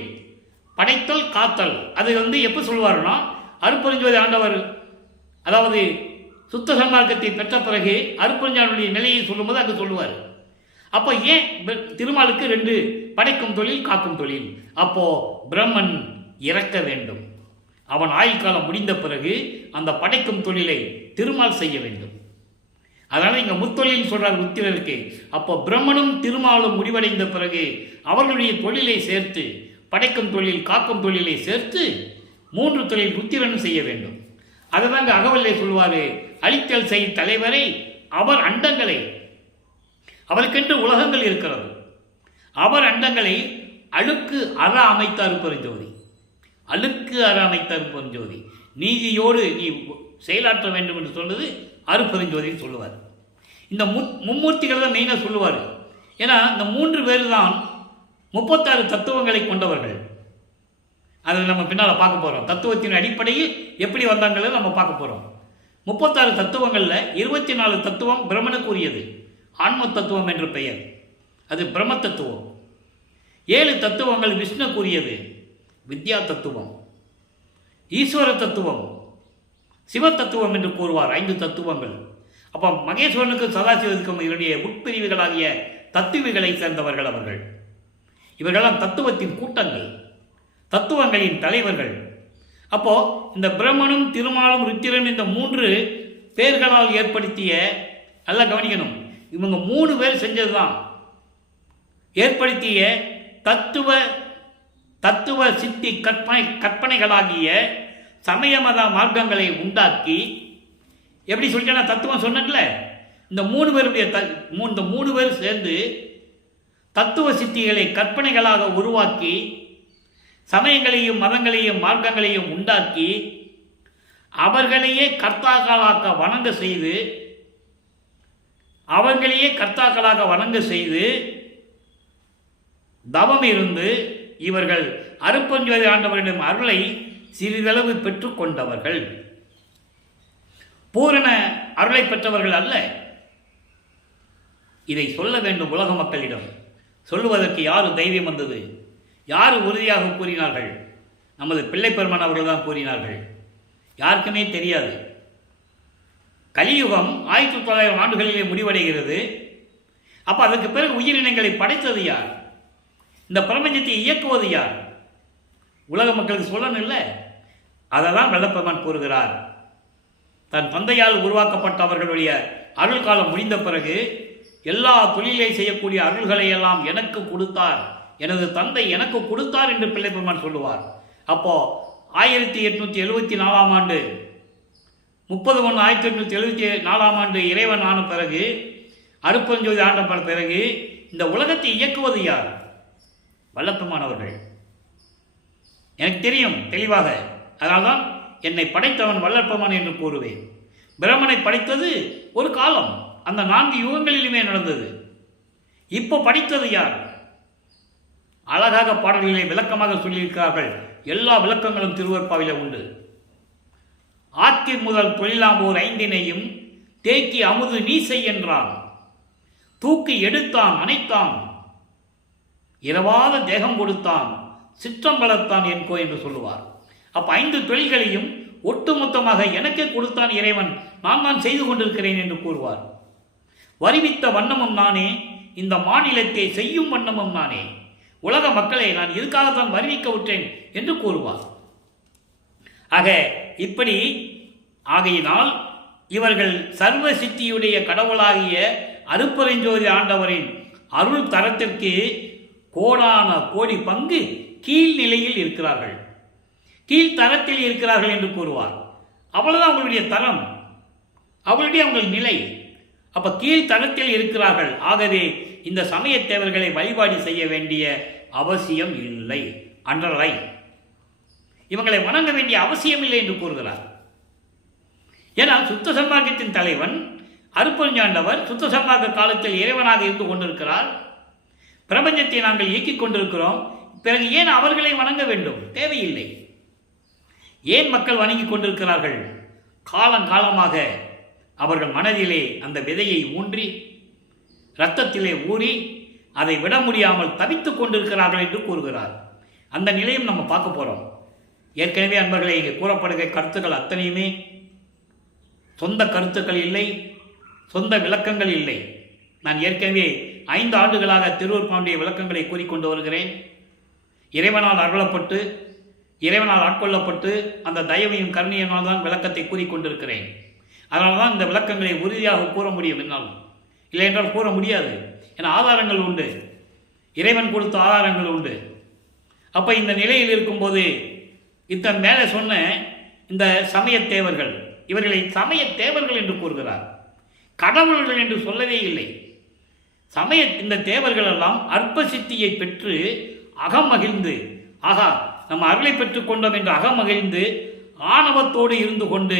படைத்தல் காத்தல். அது எப்போ சொல்லுவாருன்னா, அருட்பெருஞ்சோதி ஆண்டவர் அதாவது சுத்த சன்மார்க்கத்தை பெற்ற பிறகு அருட்பெருஞ்சோதியுடைய நிலையை சொல்லும்போது அங்கே சொல்லுவார். அப்போ ஏன் திருமாலுக்கு 2 படைக்கும் தொழில் காக்கும் தொழில்? அப்போ பிரம்மன் இறக்க வேண்டும். அவன் ஆயுள் காலம் முடிந்த பிறகு அந்த படைக்கும் தொழிலை திருமால் செய்ய வேண்டும். அதனால இங்க முத்தொழில் சொல்றார் உத்திரருக்கு. அப்போ பிரம்மனும் திருமாலும் முடிவடைந்த பிறகு அவர்களுடைய தொழிலை சேர்த்து, படைக்கும் தொழில் காக்கும் தொழிலை சேர்த்து 3 தொழில் உத்திரனும் செய்ய வேண்டும். அதுதாங்க அகவல்லை சொல்வாரு, அழித்தல் செய் தலைவரை அவர் அண்டங்களை, அவருக்கென்று உலகங்கள் இருக்கிறது, அவர் அண்டங்களை அழுக்கு அற அமைத்த அருட்பெருஞ்சோதி. அழுக்கு அற அமைத்த அருட்பெருஞ்சோதி. நீதியோடு நீ செயலாற்ற வேண்டும் என்று சொன்னது அருட்பெருஞ்சோதின்னு சொல்லுவார். இந்த மும்மூர்த்திகள் தான் மெயினாக சொல்லுவார். ஏன்னா இந்த 3 பேர் தான் 36 தத்துவங்களை கொண்டவர்கள். அதில் நம்ம பின்னால் பார்க்க போகிறோம். தத்துவத்தின் அடிப்படையில் எப்படி வந்தாங்கிறத நம்ம பார்க்க போகிறோம். 36 தத்துவங்களில் 24 தத்துவம் பிரம்மனுக்குரியது, ஆன்ம தத்துவம் என்று பெயர், அது பிரம்ம தத்துவம். 7 தத்துவங்கள் விஷ்ணுக்குரியது, வித்யா தத்துவம். ஈஸ்வர தத்துவம், சிவ தத்துவம் என்று கூறுவார். 5 தத்துவங்கள். அப்போ மகேஸ்வரனுக்கும் சதாசிவனுக்கும் இவருடைய உட்பிரிவுகளாகிய தத்துவிகளை சேர்ந்தவர்கள் அவர்கள். இவர்களெல்லாம் தத்துவத்தின் கூட்டங்கள், தத்துவங்களின் தலைவர்கள். அப்போ இந்த பிரம்மனும் திருமாலும் ருத்திரன் இந்த 3 பேர்களால் ஏற்படுத்திய, நல்லா கவனிக்கணும், இவங்க 3 பேர் செஞ்சதுதான் ஏற்படுத்திய தத்துவ சித்தி கற்பனைகளாகிய சமய மத மார்க்கங்களை உண்டாக்கி எப்படி சொல்லிட்டேன்னா தத்துவம் சொன்னேன்ல, இந்த மூணு பேர் சேர்ந்து தத்துவ சித்திகளை கற்பனைகளாக உருவாக்கி சமயங்களையும் மதங்களையும் மார்க்கங்களையும் உண்டாக்கி அவர்களையே கர்த்தாக்களாக வணங்க செய்து தவம் இருந்து இவர்கள் அருட்பெருஞ்சோதி ஆண்டவரிடம் அருளை சிறிதளவு பெற்றுக் கொண்டவர்கள். பூரண அருளை பெற்றவர்கள் அல்ல. இதை சொல்ல வேண்டும் உலக மக்களிடம். சொல்லுவதற்கு யாரு தைரியம் வந்தது? யார் உறுதியாக கூறினார்கள்? நமது பிள்ளைப்பெருமான் அவர்கள் தான் கூறினார்கள். யாருக்குமே தெரியாது. கலியுகம் 1900 ஆண்டுகளிலே முடிவடைகிறது. அப்போ அதற்கு பிறகு உயிரினங்களை படைத்தது யார்? இந்த பிரபஞ்சத்தை இயக்குவது யார்? உலக மக்களுக்கு சொல்லணும் இல்லை? அதை தான் வல்லப்பெருமான் கூறுகிறார். தன் தந்தையால் உருவாக்கப்பட்டவர்களுடைய அருள் காலம் முடிந்த பிறகு எல்லா தொழிலை செய்யக்கூடிய அருள்களை எல்லாம் எனக்கு கொடுத்தார், எனது தந்தை எனக்கு கொடுத்தார் என்று பிள்ளைப்பெருமான் சொல்லுவார். அப்போ 1874 ஆண்டு 30/1/1874 இறைவன் ஆன பிறகு, அருட்பெருஞ்சோதி ஆண்ட பிறகு இந்த உலகத்தை இயக்குவது யார்? வல்லப்பெருமான் அவர்கள். எனக்கு தெரியும் தெளிவாக. அதனால்தான் என்னை படைத்தவன் வல்லப்பெருமான் என்று கூறுவேன். பிரம்மனை படைத்தது ஒரு காலம், அந்த 4 யுகங்களிலுமே நடந்தது. இப்போ படித்தது யார்? அழகாக பாடல்களை விளக்கமாக சொல்லியிருக்கிறார்கள். எல்லா விளக்கங்களும் திருவருட்பாவிலே உண்டு. ஆக்கி முதல் தொழிலாம்போர் 5 தேக்கி அமுது நீ செய் என்றான், தூக்கி எடுத்தான் அணைத்தான், இரவாத தேகம் கொடுத்தான், சிற்றம் வளர்த்தான் என்கோ என்று சொல்லுவார். அப்ப 5 தொழில்களையும் ஒட்டுமொத்தமாக எனக்கே கொடுத்தான் இறைவன், நான் தான் செய்து கொண்டிருக்கிறேன் என்று கூறுவார். வருவித்த வண்ணமும் நானே, இந்த மாநிலத்தை செய்யும் வண்ணமும் நானே, உலக மக்களை நான் இதுக்காகத்தான் வருவிக்க விட்டேன் என்று கூறுவார். ஆக இப்படி ஆகையினால் இவர்கள் சர்வ சித்தியுடைய கடவுளாகிய அருட்பெருஞ்சோதி ஆண்டவரின் அருள் தரத்திற்கு கோடான கோடி பங்கு கீழ்நிலையில் இருக்கிறார்கள், கீழ்த்தரத்தில் இருக்கிறார்கள் என்று கூறுவார். அவ்வளவுதான் அவங்களுடைய தரம், அவங்களுடைய அவங்கள் நிலை. அப்ப கீழ்த்தரத்தில் இருக்கிறார்கள். ஆகவே இந்த சமய தேவர்களை வழிபாடு செய்ய வேண்டிய அவசியம் இல்லை. அன்றரை இவங்களை வணங்க வேண்டிய அவசியம் இல்லை என்று கூறுகிறார். ஏன்னா சுத்த சன்மார்க்கத்தின் தலைவன் அருட்பெருஞ்சாண்டவர் சுத்த சன்மார்க்க காலத்தில் இறைவனாக இருந்து கொண்டிருக்கிறார். பிரபஞ்சத்தை நாங்கள் இயக்கிக் கொண்டிருக்கிறோம். பிறகு ஏன் அவர்களை வணங்க வேண்டும்? தேவையில்லை. ஏன் மக்கள் வணங்கி கொண்டிருக்கிறார்கள்? காலங்காலமாக அவர்கள் மனதிலே அந்த விதையை ஊன்றி இரத்தத்திலே ஊறி அதை விட முடியாமல் தவித்துக் கொண்டிருக்கிறார்கள் என்று கூறுகிறார். அந்த நிலையும் நம்ம பார்க்க போகிறோம். ஏற்கனவே அன்பர்களை இங்கே கூறப்படுகிற கருத்துக்கள் அத்தனையுமே சொந்த கருத்துக்கள் இல்லை, சொந்த விளக்கங்கள் இல்லை. நான் ஏற்கனவே 5 ஆண்டுகளாக திருவருட்பாவுடைய விளக்கங்களை கூறிக்கொண்டு வருகிறேன். இறைவனால் அருளப்பட்டு இறைவனால் ஆட்கொள்ளப்பட்டு அந்த தயவையும் கருணையினால் தான் விளக்கத்தை கூறிக்கொண்டிருக்கிறேன். அதனால தான் இந்த விளக்கங்களை உறுதியாக கூற முடியும். என்னால் இல்லை என்றால் கூற முடியாது. ஏன்னா ஆதாரங்கள் உண்டு, இறைவன் கொடுத்த ஆதாரங்கள் உண்டு. அப்போ இந்த நிலையில் இருக்கும்போது இத்தனை மேலே சொன்ன இந்த சமய தேவர்கள், இவர்களை சமய தேவர்கள் என்று கூறுகிறார். கடவுள்கள் என்று சொல்லவே இல்லை. சமய இந்த தேவர்கள் எல்லாம் அற்ப சித்தியை பெற்று அகமகிழ்ந்து, ஆகா நம்ம அருளை பெற்றுக் கொண்டோம் என்று அகமகிழ்ந்து ஆணவத்தோடு இருந்து கொண்டு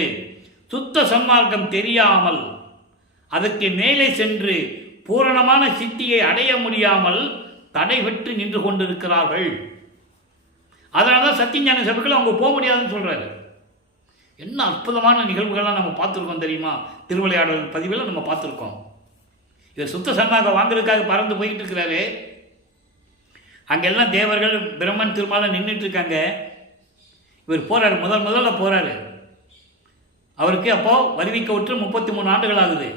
சுத்த சன்மார்க்கம் தெரியாமல் அதற்கு மேலே சென்று பூரணமான சித்தியை அடைய முடியாமல் தடைபெற்று நின்று கொண்டிருக்கிறார்கள். அதனால தான் சத்தியஞான சபைகள் அவங்க போக முடியாதுன்னு சொல்றாரு. என்ன அற்புதமான நிகழ்வுகள்லாம் நம்ம பார்த்துருக்கோம் தெரியுமா? திருவிளையாடல் பதிவில் நம்ம பார்த்துருக்கோம். இவர் சுத்த சன்மார்க்கம் வாங்குறதுக்காக பறந்து போயிட்டு இருக்கிறாரு. அங்கெல்லாம் தேவர்கள் பிரம்மன் திருமால நின்றுட்டு இருக்காங்க. இவர் போறாரு, முதல்ல போறாரு. அவருக்கு அப்போ வருவிக்க விட்டு 33 ஆண்டுகள் ஆகுது.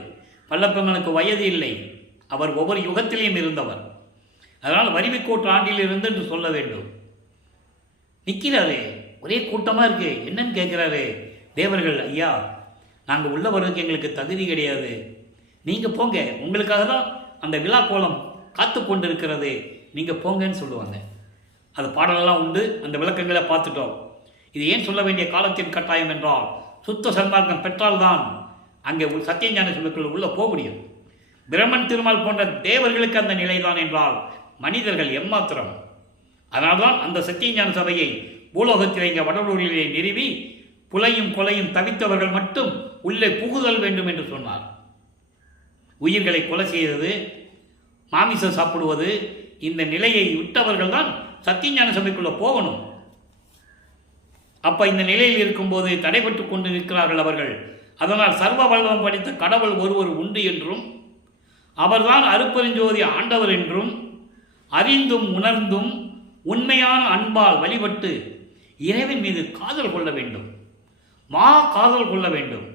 வல்லப்பெருமானுக்கு வயது இல்லை. அவர் ஒவ்வொரு யுகத்திலையும் இருந்தவர். அதனால் வருவிக்கோட்டு ஆண்டில் இருந்து என்று சொல்ல வேண்டும். நிற்கிறாரு, ஒரே கூட்டமாக இருக்கு. என்னன்னு கேட்குறாரு தேவர்கள், ஐயா நாங்கள் உள்ள வர்றதுக்கு எங்களுக்கு தகுதி கிடையாது, நீங்கள் போங்க, உங்களுக்காக தான் அந்த விழா கோலம் காத்து கொண்டு இருக்கிறது, நீங்கள் போங்கன்னு சொல்லுவாங்க. அது பாடலெல்லாம் உண்டு, அந்த விளக்கங்களை பார்த்துட்டோம். இது ஏன் சொல்ல வேண்டிய காலத்தின் கட்டாயம் என்றால் சுத்த சன்மார்க்கம் பெற்றால்தான் அங்கே சத்தியஞான சபைக்குள் உள்ள போக முடியும். பிரம்மன் திருமால் போன்ற தேவர்களுக்கு அந்த நிலைதான் என்றால் மனிதர்கள் எம்மாத்திரம். அதனால்தான் அந்த சத்தியஞான சபையை பூலோகத்தில் இங்கே வடலூரிலே நிறுவி புலையும் கொலையும் தவித்தவர்கள் மட்டும் உள்ளே புகுதல் வேண்டும் என்று சொன்னார். உயிர்களை கொலை செய்தது, மாமிசம் சாப்பிடுவது, இந்த நிலையை விட்டவர்கள் தான் சத்தியஞான சபைக்குள்ள போகணும். அப்ப இந்த நிலையில் இருக்கும்போது தடைபட்டு கொண்டு நிற்கிறார்கள் அவர்கள். அதனால் சர்வ வல்லவம் படித்த கடவுள் ஒருவர் உண்டு என்றும் அவர்தான் அருப்பெருஞ்சோதி ஆண்டவர் என்றும் அறிந்தும் உணர்ந்தும் உண்மையான அன்பால் வழிபட்டு இறைவன் மீது காதல் கொள்ள வேண்டும். காதல் கொள்ள வேண்டும்,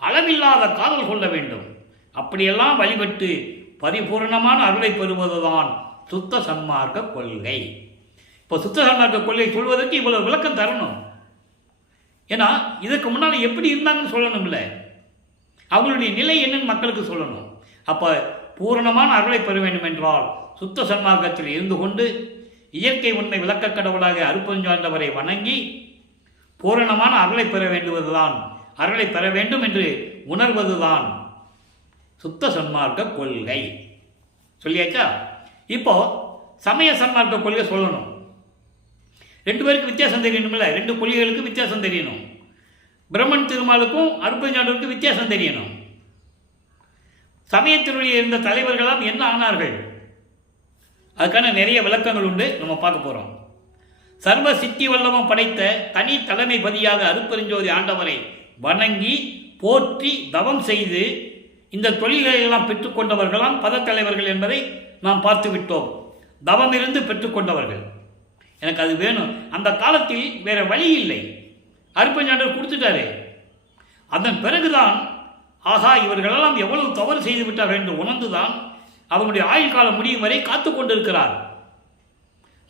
அளவில்லாத காதல் கொள்ள வேண்டும். அப்படியெல்லாம் வழிபட்டு பரிபூர்ணமான அருளை பெறுவதுதான் சுத்த சன்மார்க்க கொள்கை. இப்போ சுத்த சன்மார்க்க கொள்கை சொல்வதற்கு இவ்வளவு விளக்கம் தரணும். ஏன்னா இதற்கு முன்னால் எப்படி இருந்தாங்கன்னு சொல்லணும், இல்லை அவங்களுடைய நிலை என்னன்னு மக்களுக்கு சொல்லணும். அப்போ பூரணமான அருளை பெற வேண்டும் என்றால் சுத்த சன்மார்க்கத்தில் இருந்து கொண்டு இயற்கை உண்மை விளக்க கடவுளாக அருப்பெருஞ்சாண்டவரை வணங்கி பூரணமான அருளை பெற வேண்டுவதுதான், அருளை பெற வேண்டும் என்று உணர்வதுதான் சுத்த சன்மார்க்க கொள்கை. சொல்லியாச்சா? இப்போ சமய சன்மார்க்க கொள்கை சொல்லணும். ரெண்டு பேருக்கு வித்தியாசம் தெரியணும்ல, ரெண்டு கொள்கைகளுக்கு வித்தியாசம் தெரியணும். பிரம்மன் திருமாலுக்கும் அருப்பெருஞ்சாண்டவருக்கும் வித்தியாசம் தெரியணும். சமயத்தினுடைய இருந்த தலைவர்களாம் என்ன ஆனார்கள், அதுக்கான நிறைய விளக்கங்கள் உண்டு, நம்ம பார்க்க போகிறோம். சர்வ சித்தி வல்லவம் படைத்த தனி தலைமைபதியாக அருப்பெருஞ்சோதி ஆண்டவரை வணங்கி போற்றி தவம் செய்து இந்த தொழில்களை எல்லாம் பெற்றுக்கொண்டவர்களாம் பதத்தலைவர்கள் என்பதை நாம் பார்த்து விட்டோம். தவம் இருந்து பெற்றுக்கொண்டவர்கள். எனக்கு அது வேணும். அந்த காலத்தில் வேற வழி இல்லை, அருப்பெருஞ்சாண்டவர் கொடுத்துட்டாரு. அதன் பிறகுதான் ஆகா இவர்களெல்லாம் எவ்வளவு தவறு செய்து விட்டார்கள் என்று உணர்ந்துதான் அவங்களுடைய ஆயுள் காலம் முடியும் வரை காத்து கொண்டிருக்கிறார்.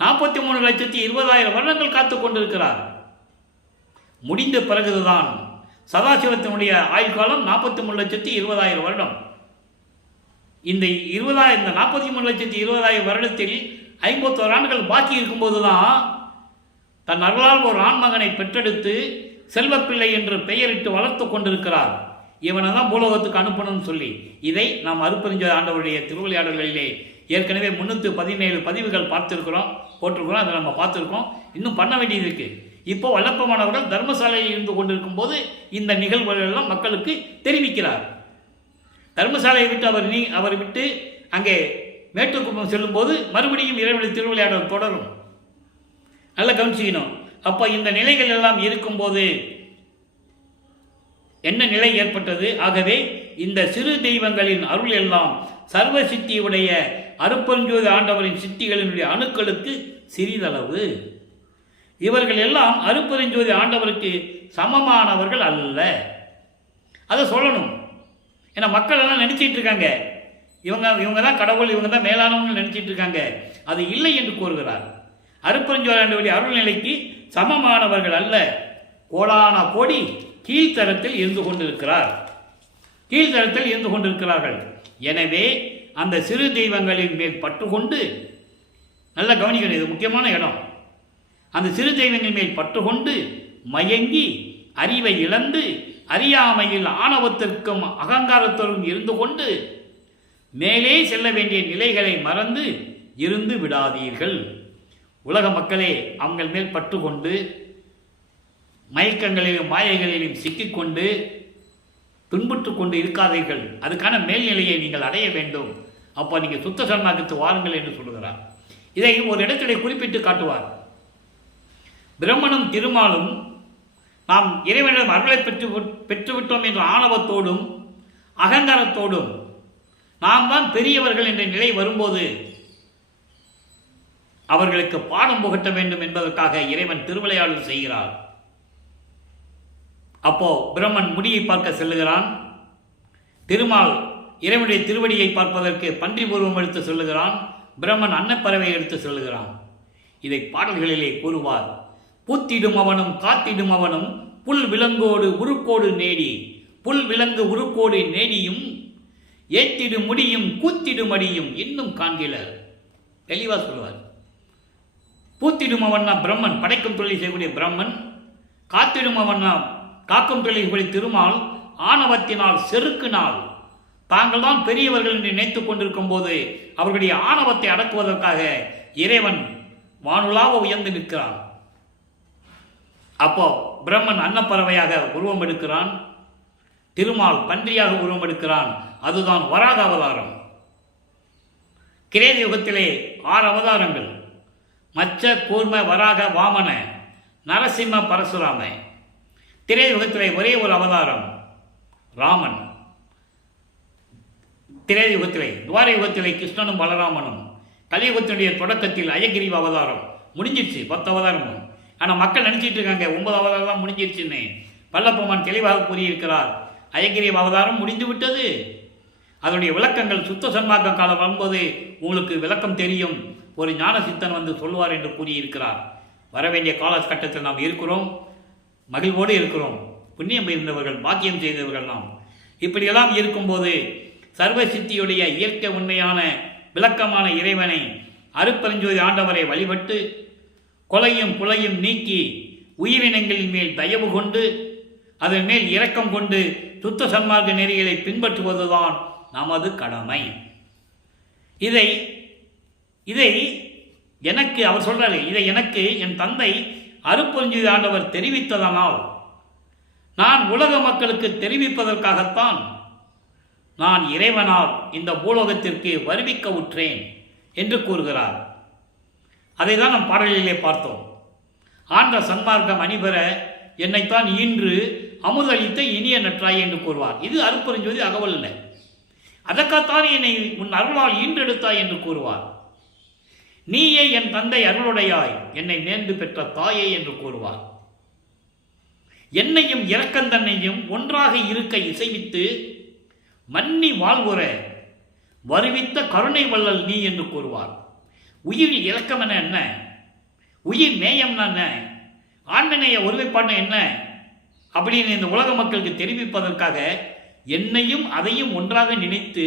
43,20,000 வருடங்கள் காத்து கொண்டிருக்கிறார். முடிந்த பிறகுதான் சதாசிவத்தினுடைய ஆயுள் காலம் 43,20,000 வருடம். இந்த 43,20,000 வருடத்தில் 51 ஆண்டுகள் பாக்கி இருக்கும்போது தான் தன் அருளால் ஒரு ஆண்மகனை பெற்றெடுத்து செல்வப்பிள்ளை என்று பெயரிட்டு வளர்த்து கொண்டிருக்கிறார். இவனை தான் பூலோகத்துக்கு அனுப்பணும்னு சொல்லி இதை நாம் அருப்பெருஞ்சோதி ஆண்டவருடைய திருவிளையாடல்களிலே ஏற்கனவே 317 பதிவுகள் போட்டிருக்கிறோம். அதை நம்ம பார்த்துருக்கோம். இன்னும் பண்ண வேண்டியது இருக்கு. இப்போ வல்லப்பமானவர்கள் தர்மசாலையில் இருந்து கொண்டிருக்கும் போது இந்த நிகழ்வுகள் எல்லாம் மக்களுக்கு தெரிவிக்கிறார். தர்மசாலையை விட்டு அவர் விட்டு அங்கே மேட்டுக்குப்பம் செல்லும்போது மறுபடியும் இறைவனுடைய திருவிளையாடல் தொடரும். நல்லா கவனிச்சிக்கணும். அப்போ இந்த நிலைகள் எல்லாம் இருக்கும்போது என்ன நிலை ஏற்பட்டது? ஆகவே இந்த சிறு தெய்வங்களின் அருள் எல்லாம் சர்வ சித்தியுடைய அருப்பெருஞ்சோதி ஆண்டவரின் சித்திகளினுடைய அணுக்களுக்கு சிறிதளவு. இவர்கள் எல்லாம் அருப்பெருஞ்சோதி ஆண்டவருக்கு சமமானவர்கள் அல்ல. அதை சொல்லணும். ஏன்னா மக்கள் எல்லாம் நினைச்சிட்டு இருக்காங்க இவங்க தான் கடவுள், இவங்க தான் மேலானவங்க நினைச்சிட்டு இருக்காங்க. அது இல்லை என்று கூறுகிறார். அருப்பெருஞ்சோதி ஆண்டவருடைய அருள்நிலைக்கு சமமானவர்கள் அல்ல, கோடான கோடி கீழ்த்தரத்தில் இருந்து கொண்டிருக்கிறார்கள். எனவே அந்த சிறு தெய்வங்களின் மேல் பற்றுக்கொண்டு, நல்ல கவனிக்கணும், இது முக்கியமான இடம். அந்த சிறு தெய்வங்களின் மேல் பற்றுக்கொண்டு மயங்கி அறிவை இழந்து அறியாமையில் ஆணவத்திற்கும் அகங்காரத்திற்கும் இருந்து கொண்டு மேலே செல்ல வேண்டிய நிலைகளை மறந்து இருந்து விடாதீர்கள். உலக மக்களே அவங்கள் மேல் பற்றுக்கொண்டு மயக்கங்களிலும் மாயைகளிலும் சிக்கிக்கொண்டு துன்புற்று கொண்டு இருக்காதீர்கள். அதுக்கான மேல்நிலையை நீங்கள் அடைய வேண்டும். அப்போ நீங்கள் சுத்த சன்மார்க்கத்து வாருங்கள் என்று சொல்லுகிறார். இதை ஒரு இடத்திலே குறிப்பிட்டு காட்டுவார். பிரம்மனும் திருமாலும் நாம் இறைவனிடம் அருளை பெற்றுவிட்டோம் என்ற ஆணவத்தோடும் அகங்காரத்தோடும் நாம் தான் பெரியவர்கள் என்ற நிலை வரும்போது அவர்களுக்கு பாடம் புகட்ட வேண்டும் என்பதற்காக இறைவன் திருவிளையாடல் செய்கிறார். அப்போ பிரம்மன் முடியை பார்க்க செல்லுகிறான். திருமால் இறைவனுடைய திருவடியை பார்ப்பதற்கு பன்றி பூர்வம் எடுத்து செல்லுகிறான். பிரம்மன் அன்னப்பறவை எடுத்து செல்லுகிறான். இதை பாடல்களிலே கூறுவார். பூத்திடும் அவனும் காத்திடும் அவனும் புல் விலங்கோடு உருக்கோடு நேடி, புல் விலங்கு உருக்கோடு நேடியும் ஏத்திடு முடியும் கூத்திடும் அடியும் இன்னும் காண்கிலர். தெளிவா சொல்லுவார். பூத்திடும் அவன்னா பிரம்மன், படைக்கும் தொழில் செய்யக்கூடிய பிரம்மன். காத்திடும் அவன்னா காக்கும் தொழில் திருமால். ஆணவத்தினால் செருக்கினால் தாங்கள் தான் பெரியவர்கள் என்று நினைத்துக் கொண்டிருக்கும் போது அவர்களுடைய ஆணவத்தை அடக்குவதற்காக இறைவன் வானுலாவ உயர்ந்து நிற்கிறான். அப்போ பிரம்மன் அன்னப்பறவையாக உருவம் எடுக்கிறான், திருமால் பன்றியாக உருவம் எடுக்கிறான். அதுதான் வராக அவதாரம். கிரேத யுகத்திலே 6 அவதாரங்கள்: மச்ச, கூர்ம, வராக, வாமன, நரசிம்ம, பரசுராம. திரேத யுகத்திலே ஒரே ஒரு அவதாரம், ராமன். திரேத யுகத்திலே, துவார யுகத்திலே கிருஷ்ணனும் பலராமனும். கலியுகத்தினுடைய தொடக்கத்தில் அயகிரிவ அவதாரம் முடிஞ்சிருச்சு, 10 அவதாரமும். ஆனால் மக்கள் நினச்சிட்டு இருக்காங்க 9 அவதாரம் தான் முடிஞ்சிருச்சுன்னு. பல்லப்பமான் தெளிவாக கூறியிருக்கிறார், அயகிரிவ அவதாரம் முடிந்து விட்டது. அதனுடைய விளக்கங்கள் சுத்த சன்மார்க்க காலம் வரும்போது உங்களுக்கு விளக்கம் தெரியும், ஒரு ஞான சித்தன் வந்து சொல்வார் என்று கூறியிருக்கிறார். வரவேண்டிய காலகட்டத்தில் நாம் இருக்கிறோம், மகிழ்வோடு இருக்கிறோம். புண்ணியம் இருந்தவர்கள், பாக்கியம் செய்தவர்கள் நாம். இப்படியெல்லாம் இருக்கும்போது சர்வ சித்தியுடைய இயற்கை உண்மையான விளக்கமான இறைவனை, அருட்பெருஞ்சோதி ஆண்டவரை வழிபட்டு கொலையும் புலையும் நீக்கி உயிரினங்களின் மேல் தயவு கொண்டு அதன் மேல் இரக்கம் கொண்டு சுத்த சன்மார்க்க நெறிகளை பின்பற்றுவதுதான் நமது கடமை. இதை இதை எனக்கு அவர் சொல்றாரு, இதை எனக்கு என் தந்தை அருட்பெருஞ்சோதி ஆண்டவர் தெரிவித்ததனால் நான் உலக மக்களுக்கு தெரிவிப்பதற்காகத்தான் நான் இறைவனால் இந்த பூலோகத்திற்கு வருவிக்க உற்றேன் என்று கூறுகிறார். அதை தான் நம் பாடலிலே பார்த்தோம். ஆண்ட சன்மார்க்கம் அணிபெற என்னைத்தான் ஈன்று அமுதளித்த இனிய நற்றாய் என்று கூறுவார். இது அருட்பெருஞ்சோதி அகவல் இல்லை. அதற்காத்தான் என்னை உன் அருளால் ஈன்றெடுத்தாய் என்று கூறுவார். நீயே என் தந்தை அருளுடையாய், என்னை நேர்ந்து பெற்ற தாயே என்று கூறுவார். என்னையும் இரக்கந்தன்னையும் ஒன்றாக இருக்க இசைவித்து மன்னி வாழ்வுற வருவித்த கருணை வள்ளல் நீ என்று கூறுவார். உயிரில் இரக்கம் என என்ன, உயிர் நேயம்னா என்ன, ஆண்மநேய ஒருமைப்பாடு என்ன அப்படின்னு இந்த உலக மக்களுக்கு தெரிவிப்பதற்காக என்னையும் அதையும் ஒன்றாக நினைத்து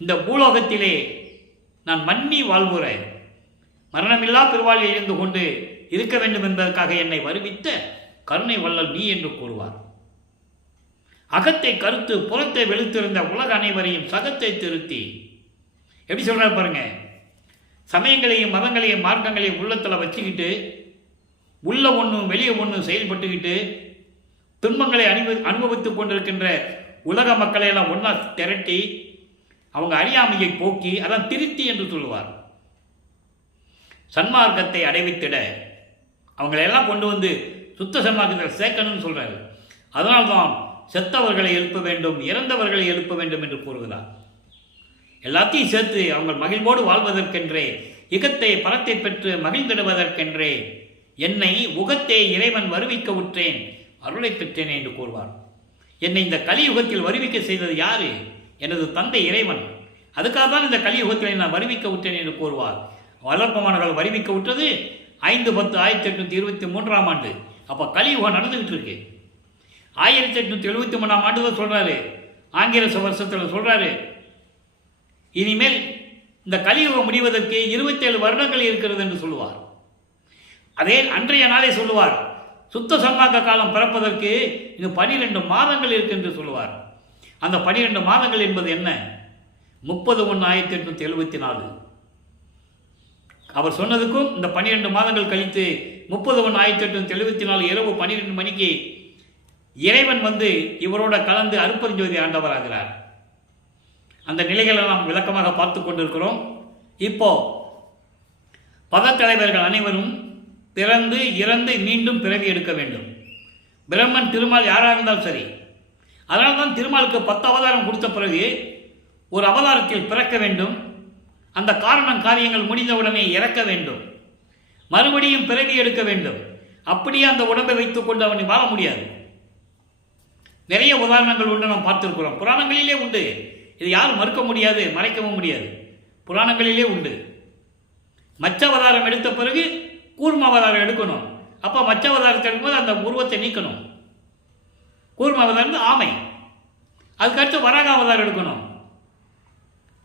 இந்த பூலோகத்திலே நான் மன்னி வாழ்வுற மரணமில்லா பெருவாழ்வில் இருந்து கொண்டு இருக்க வேண்டும் என்பதற்காக என்னை வருவித்த கருணை வள்ளல் நீ என்று கூறுவார். அகத்தை கருத்து புறத்தை வெளுத்திருந்த உலக அனைவரையும் சகத்தை திருத்தி, எப்படி சொல்றாரு பாருங்க, சமயங்களையும் மதங்களையும் மார்க்கங்களையும் உள்ளத்தில் வச்சுக்கிட்டு உள்ள ஒன்றும் வெளியே ஒன்றும் செயல்பட்டுக்கிட்டு துன்பங்களை அனுபவித்துக் கொண்டிருக்கின்ற உலக மக்களை எல்லாம் ஒன்றா திரட்டி அவங்க அறியாமையை போக்கி அதான் திருத்தி என்று சொல்லுவார். சன்மார்க்கத்தை அடைவித்திட அவங்களையெல்லாம் கொண்டு வந்து சுத்த சன்மார்க்கத்தில் சேர்க்கணும்னு சொல்றாரு. அதனால்தான் செத்தவர்களை எழுப்ப வேண்டும், இறந்தவர்களை எழுப்ப வேண்டும் என்று கூறுகிறார். எல்லாத்தையும் சேர்த்து அவங்க மகிழ்வோடு வாழ்வதற்கென்றே, இகத்தை பரத்தை பெற்று மகிழ்ந்திடுவதற்கென்றே என்னை உகத்தே இறைவன் வருவிக்க உற்றேன், அருளை பெற்றேன் என்று கூறுவார். என்னை இந்த கலியுகத்தில் வருவிக்க செய்தது யாரு? எனது தந்தை இறைவன். அதுக்காக தான் இந்த கலியுகத்தில் நான் வருவிக்க விட்டேன் என்று கூறுவார். வளர்ப்பமானர்கள் வருவிக்க விட்டது 5/10/1823 ஆண்டு. அப்போ கலியுகம் நடந்துகிட்டு இருக்கு. 1873 ஆண்டு தான் சொல்றாரு, ஆங்கில வருஷத்தில் சொல்றாரு, இனிமேல் இந்த கலியுகம் முடிவதற்கு 27 வருடங்கள் இருக்கிறது என்று சொல்லுவார். அதே அன்றைய நாளே சொல்லுவார், சுத்த சன்மார்க்க காலம் பிறப்பதற்கு இது 12 மாதங்கள் இருக்கு என்று சொல்லுவார். அந்த 12 மாதங்கள் என்பது என்ன? 30/1/1874. அவர் சொன்னதுக்கும் இந்த 12 மாதங்கள் கழித்து 30/1/1874 இரவு 12 மணிக்கு இறைவன் வந்து இவரோட கலந்து அருட்பெருஞ்சோதி ஆண்டவராகிறார். அந்த நிலைகளை நாம் விளக்கமாக பார்த்து கொண்டிருக்கிறோம். இப்போ பதத்தலைவர்கள் அனைவரும் பிறந்து இறந்து மீண்டும் பிறவி எடுக்க வேண்டும். பிரம்மன் திருமால் யாராக இருந்தாலும் சரி. அதனால தான் திருமாலுக்கு 10 அவதாரம் கொடுத்த பிறகு ஒரு அவதாரத்தில் பிறக்க வேண்டும், அந்த காரணம் காரியங்கள் முடிந்தவுடனே இறக்க வேண்டும், மறுபடியும் பிறவி எடுக்க வேண்டும். அப்படியே அந்த உடம்பை வைத்துக் கொண்டு அவனை வாழ முடியாது. நிறைய உதாரணங்கள் உண்டு, நாம் பார்த்திருக்கிறோம். புராணங்களிலே உண்டு. இது யாரும் மறுக்க முடியாது, மறைக்கவும் முடியாது. புராணங்களிலே உண்டு. மச்ச அவதாரம் எடுத்த பிறகு கூர்ம அவதாரம் எடுக்கணும். அப்போ மச்ச அவதாரத்தை எடுக்கும்போது அந்த உருவத்தை நீக்கணும். கூர்ம அவதாரம் ஆமை. அதுக்கடுத்து வராக அவதாரம் எடுக்கணும்.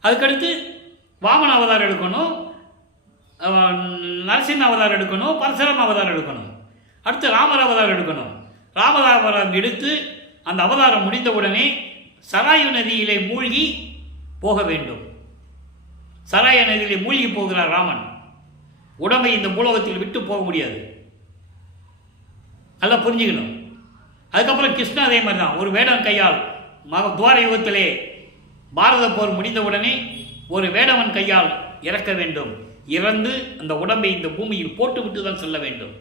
அதுக்கடுத்து வாமன அவதாரம் எடுக்கணும், நரசிம்ம அவதாரம் எடுக்கணும், பரசுராம அவதாரம் எடுக்கணும். அடுத்து ராமர் அவதாரம் எடுக்கணும். ராமர் அவதாரம் எடுத்து அந்த அவதாரம் முடிந்தவுடனே சராயு நதியிலே மூழ்கி போக வேண்டும். சராய நதியிலே மூழ்கி போகிறார் ராமன். உடம்பை இந்த பூலோகத்தில் விட்டு போக முடியாது. நல்லா புரிஞ்சுக்கணும். அதுக்கப்புறம் கிருஷ்ணா அதே மாதிரி தான் ஒரு வேடன் கையால் துவார யுகத்திலே பாரத போர் முடிந்தவுடனே ஒரு வேடவன் கையால் இறக்க வேண்டும். இறந்து அந்த உடம்பை இந்த பூமியில் போட்டுவிட்டு தான் செல்ல வேண்டும்.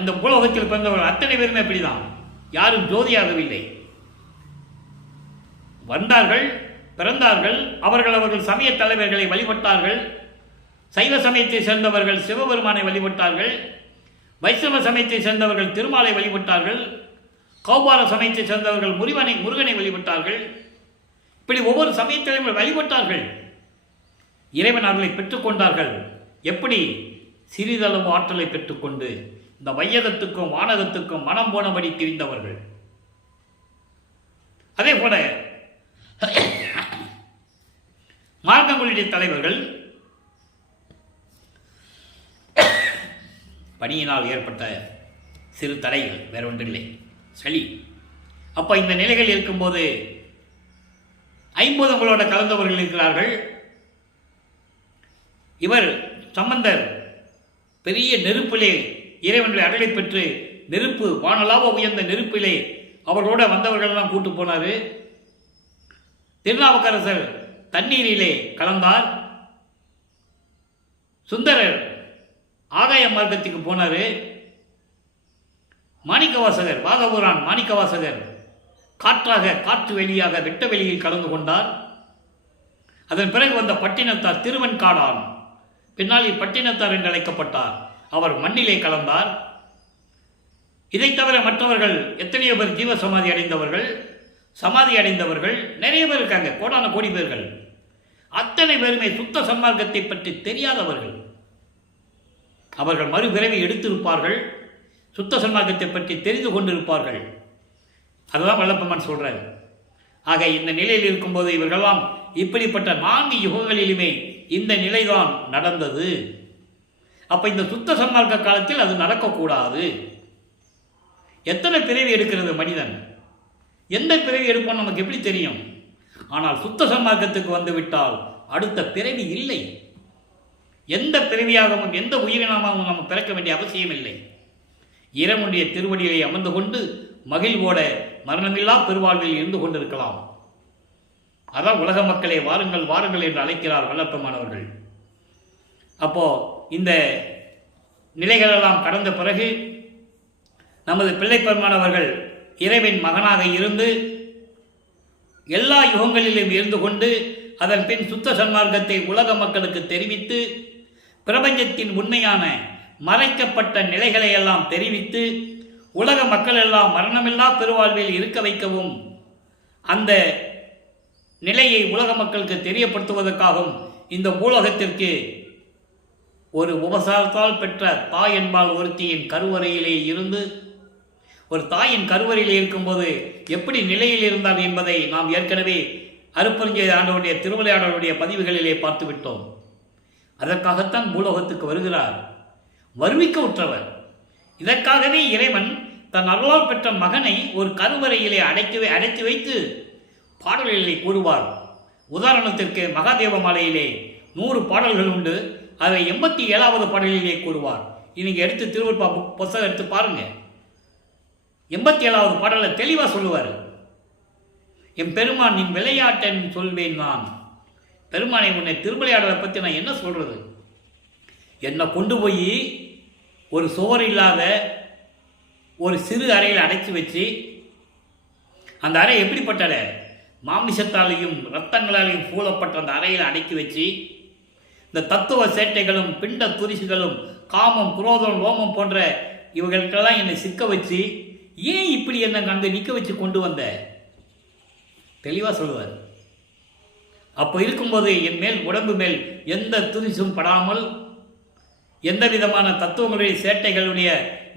இந்த பூலோகத்தில் பிறந்தவர்கள் அத்தனை பேருமே அப்படிதான். யாரும் ஜோதியாகவில்லை. வந்தார்கள், பிறந்தார்கள், அவர்கள் சமய தலைவர்களை வழிபட்டார்கள். சைவ சமயத்தை சேர்ந்தவர்கள் சிவபெருமானை வழிபட்டார்கள். வைஷ்ணவ சமயத்தை சேர்ந்தவர்கள் திருமாலை வழிபட்டார்கள். கௌபார சமயத்தை சேர்ந்தவர்கள் முருகனை வழிபட்டார்கள். இப்படி ஒவ்வொரு சமயத்திலும் வழிபட்டார்கள். இறைவன் அவர்களை பெற்றுக்கொண்டார்கள். எப்படி? சிறிதளவு ஆற்றலை பெற்றுக்கொண்டு இந்த வையகத்துக்கும் வானகத்துக்கும் மனம் போனபடி திரிந்தவர்கள். அதே போல மார்க்கங்களுடைய தலைவர்கள் பணியினால் ஏற்பட்ட சிறு தடைகள், வேற ஒன்றில்லை, சளி. அப்போ இந்த நிலைகள் இருக்கும்போது ஐம்பதுங்களோட கலந்தவர்கள் இருக்கிறார்கள். இவர் சம்பந்தர் பெரிய நெருப்பிலே இறைவனுடைய அருளை பெற்று நெருப்பு வானலாவ உயர்ந்த நெருப்பிலே அவர்களோட வந்தவர்களெல்லாம் கூட்டு போனார். திருநாவுக்கரசர் தண்ணீரிலே கலந்தார். சுந்தரர் ஆகாய மார்க்கத்துக்கு போனார். மாணிக்கவாசகர் வாதபுரான் மாணிக்கவாசகர் காற்று வெளியாக வெட்ட வெளியில் கலந்து கொண்டார். அதன் பிறகு வந்த பட்டினத்தார் திருவெண்காடான், பின்னாளில் பட்டினத்தார் என்று அழைக்கப்பட்டார். அவர் மண்ணிலே கலந்தார். இதை தவிர மற்றவர்கள் எத்தனையோ பேர் ஜீவ சமாதி அடைந்தவர்கள் நிறைய பேர் இருக்காங்க, கோடான கோடி பேர்கள். அத்தனை பேருமே சுத்த சன்மார்க்கத்தை பற்றி தெரியாதவர்கள். அவர்கள் மறுபிறவி எடுத்திருப்பார்கள், சுத்த சன்மார்க்கத்தை பற்றி தெரிந்து கொண்டிருப்பார்கள். அதுதான் வல்லப்பெருமான் சொல்றார். ஆக இந்த நிலையில் இருக்கும்போது இவர்களெல்லாம் இப்படிப்பட்ட 4 யுகங்களிலுமே இந்த நிலைதான் நடந்தது. அப்ப இந்த சுத்த சன்மார்க்க காலத்தில் அது நடக்கக்கூடாது. எத்தனை பிறவி எடுக்கிறது மனிதன்? எந்த பிறவி எடுப்போம் நமக்கு எப்படி தெரியும்? ஆனால் சுத்த சன்மார்க்கத்துக்கு வந்துவிட்டால் அடுத்த பிறவி இல்லை. எந்த பிறவியாகவும் எந்த உயிரினமாகவும் நம்ம பிறக்க வேண்டிய அவசியம் இல்லை. இறைவனுடைய திருவடியை அமர்ந்து கொண்டு மகிழ்வோட மரணமில்லா பெருவாழ்வில் இருந்து கொண்டிருக்கலாம். அதான் உலக மக்களே வாருங்கள் வாருங்கள் என்று அழைக்கிறார் வல்லப்பெருமானவர்கள். அப்போ இந்த நிலைகளெல்லாம் கடந்த பிறகு நமது பிள்ளைப்பெருமானவர்கள் இறைவன் மகனாக இருந்து எல்லா யுகங்களிலும் இருந்து கொண்டு அதன் பின் சுத்த சன்மார்க்கத்தை உலக மக்களுக்கு தெரிவித்து பிரபஞ்சத்தின் உண்மையான மறைக்கப்பட்ட நிலைகளை எல்லாம் தெரிவித்து உலக மக்கள் எல்லாம் மரணமில்லா பெருவாழ்வில் இருக்க வைக்கவும் அந்த நிலையை உலக மக்களுக்கு தெரியப்படுத்துவதற்காகவும் இந்த பூலோகத்திற்கு ஒரு உபசாரத்தால் பெற்ற தாய் என்பால் ஒருத்தியின் கருவறையிலே இருந்து, ஒரு தாயின் கருவறையிலே இருக்கும்போது எப்படி நிலையில் இருந்தார் என்பதை நாம் ஏற்கனவே அருப்பெருஞ்செய்தி ஆண்டவருடைய திருவிளையாடலுடைய பதிவுகளிலே பார்த்து விட்டோம். அதற்காகத்தான் பூலோகத்துக்கு வருகிறார், வருவிக்க உற்றவர். இதற்காகவே இறைவன் தன் அருளால் பெற்ற மகனை ஒரு கருவறையிலே அடைத்து வைத்து பாடல்களை கூறுவார். உதாரணத்திற்கு மகாதேவ மாலையிலே 100 பாடல்கள் உண்டு. அதை 87வது பாடலிலே கூறுவார். இன்னைக்கு எடுத்து திருவள்ளுவா புத்தகம் எடுத்து பாருங்க. 87வது பாடலை தெளிவாக சொல்லுவார். என் பெருமான் நின் விளையாட்டன் சொல்வேன் நான். பெருமானை உன்னை திருவிளையாடலை பற்றி நான் என்ன சொல்றது? என்னை கொண்டு போய் ஒரு சுவர் இல்லாத ஒரு சிறு அறையில் அடைச்சி வச்சு, அந்த அறை எப்படிப்பட்ட அறை? மாமிசத்தாலையும் இரத்தங்களாலையும் சூழப்பட்ட அந்த அறையில் அடைக்கி வச்சு இந்த தத்துவ சேட்டைகளும் பிண்ட துரிசுகளும் காமம் குரோதம் லோமம் போன்ற இவர்களுக்கெல்லாம் என்னை சிக்க வச்சு ஏன் இப்படி என்னை அங்கே நிற்க வச்சு கொண்டு வந்த? தெளிவாக சொல்லுவார். அப்போ இருக்கும்போது என் மேல் உடம்பு மேல் எந்த துரிசும் படாமல், எந்த விதமான தத்துவங்களுடைய சேட்டைகளுடைய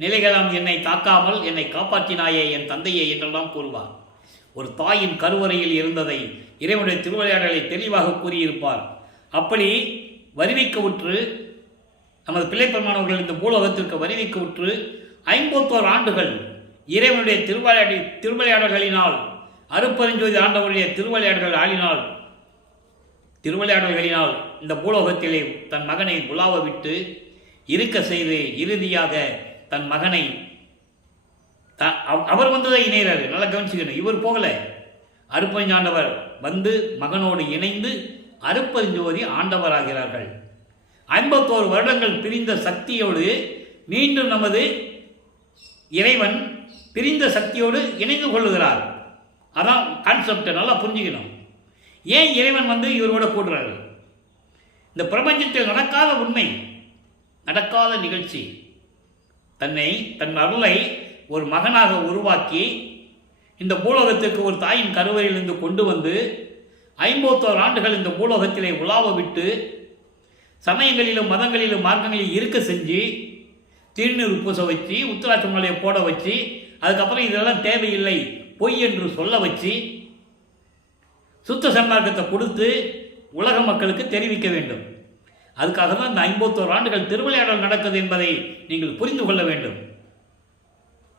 நிலைகளாம் என்னை தாக்காமல் என்னை காப்பாற்றினாயே என் தந்தையே என்றெல்லாம் கூறுவார். ஒரு தாயின் கருவறையில் இருந்ததை இறைவனுடைய திருவிளையாடலை தெளிவாக கூறியிருப்பார். அப்படி வருவிக்க உற்று நமது பிள்ளைப்பெருமானவர்கள் இந்த பூலோகத்திற்கு வருவிக்க உற்று 51 ஆண்டுகள் இறைவனுடைய திருவிளையாடல்களினால், அருப்பெருஞ்சோதி ஆண்டவருடைய திருவிளையாடல்களினால் இந்த பூலோகத்திலே தன் மகனை உலாவ விட்டு இருக்க செய்து இறுதியாக தன் மகனை அவர் வந்ததை இணைகிறார். நல்லா கவனிச்சுக்கணும். இவர் போகல, அருப்பெருஞ்சாண்டவர் வந்து மகனோடு இணைந்து அருப்பெருஞ்சோதி ஆண்டவராகிறார்கள். 51 வருடங்கள் பிரிந்த சக்தியோடு மீண்டும் நமது இறைவன் பிரிந்த சக்தியோடு இணைந்து கொள்ளுகிறார். அதான் கான்செப்டை நல்லா புரிஞ்சுக்கணும். ஏன் இறைவன் வந்து இவரோட கூடுறாரு? இந்த பிரபஞ்சத்தில் நடக்காத உண்மை, நடக்காத நிகழ்ச்சி, தன் அருளை ஒரு மகனாக உருவாக்கி இந்த பூலோகத்திற்கு ஒரு தாயின் கருவறையிலிருந்து கொண்டு வந்து 51 ஆண்டுகள் இந்த பூலோகத்திலே உலாவ விட்டு சமயங்களிலும் மதங்களிலும் மார்க்கங்களிலும் இருக்க செஞ்சு திருநீர் பூச வச்சு உத்திராட்ச மலையை போட வச்சு அதுக்கப்புறம் இதெல்லாம் தேவையில்லை பொய் என்று சொல்ல வச்சு சுத்த சன்மார்க்கத்தை கொடுத்து உலக மக்களுக்கு தெரிவிக்க வேண்டும். அதுக்காக தான் இந்த 51 ஆண்டுகள் திருவிளையாடல் நடக்குது என்பதை நீங்கள் புரிந்து கொள்ள வேண்டும்.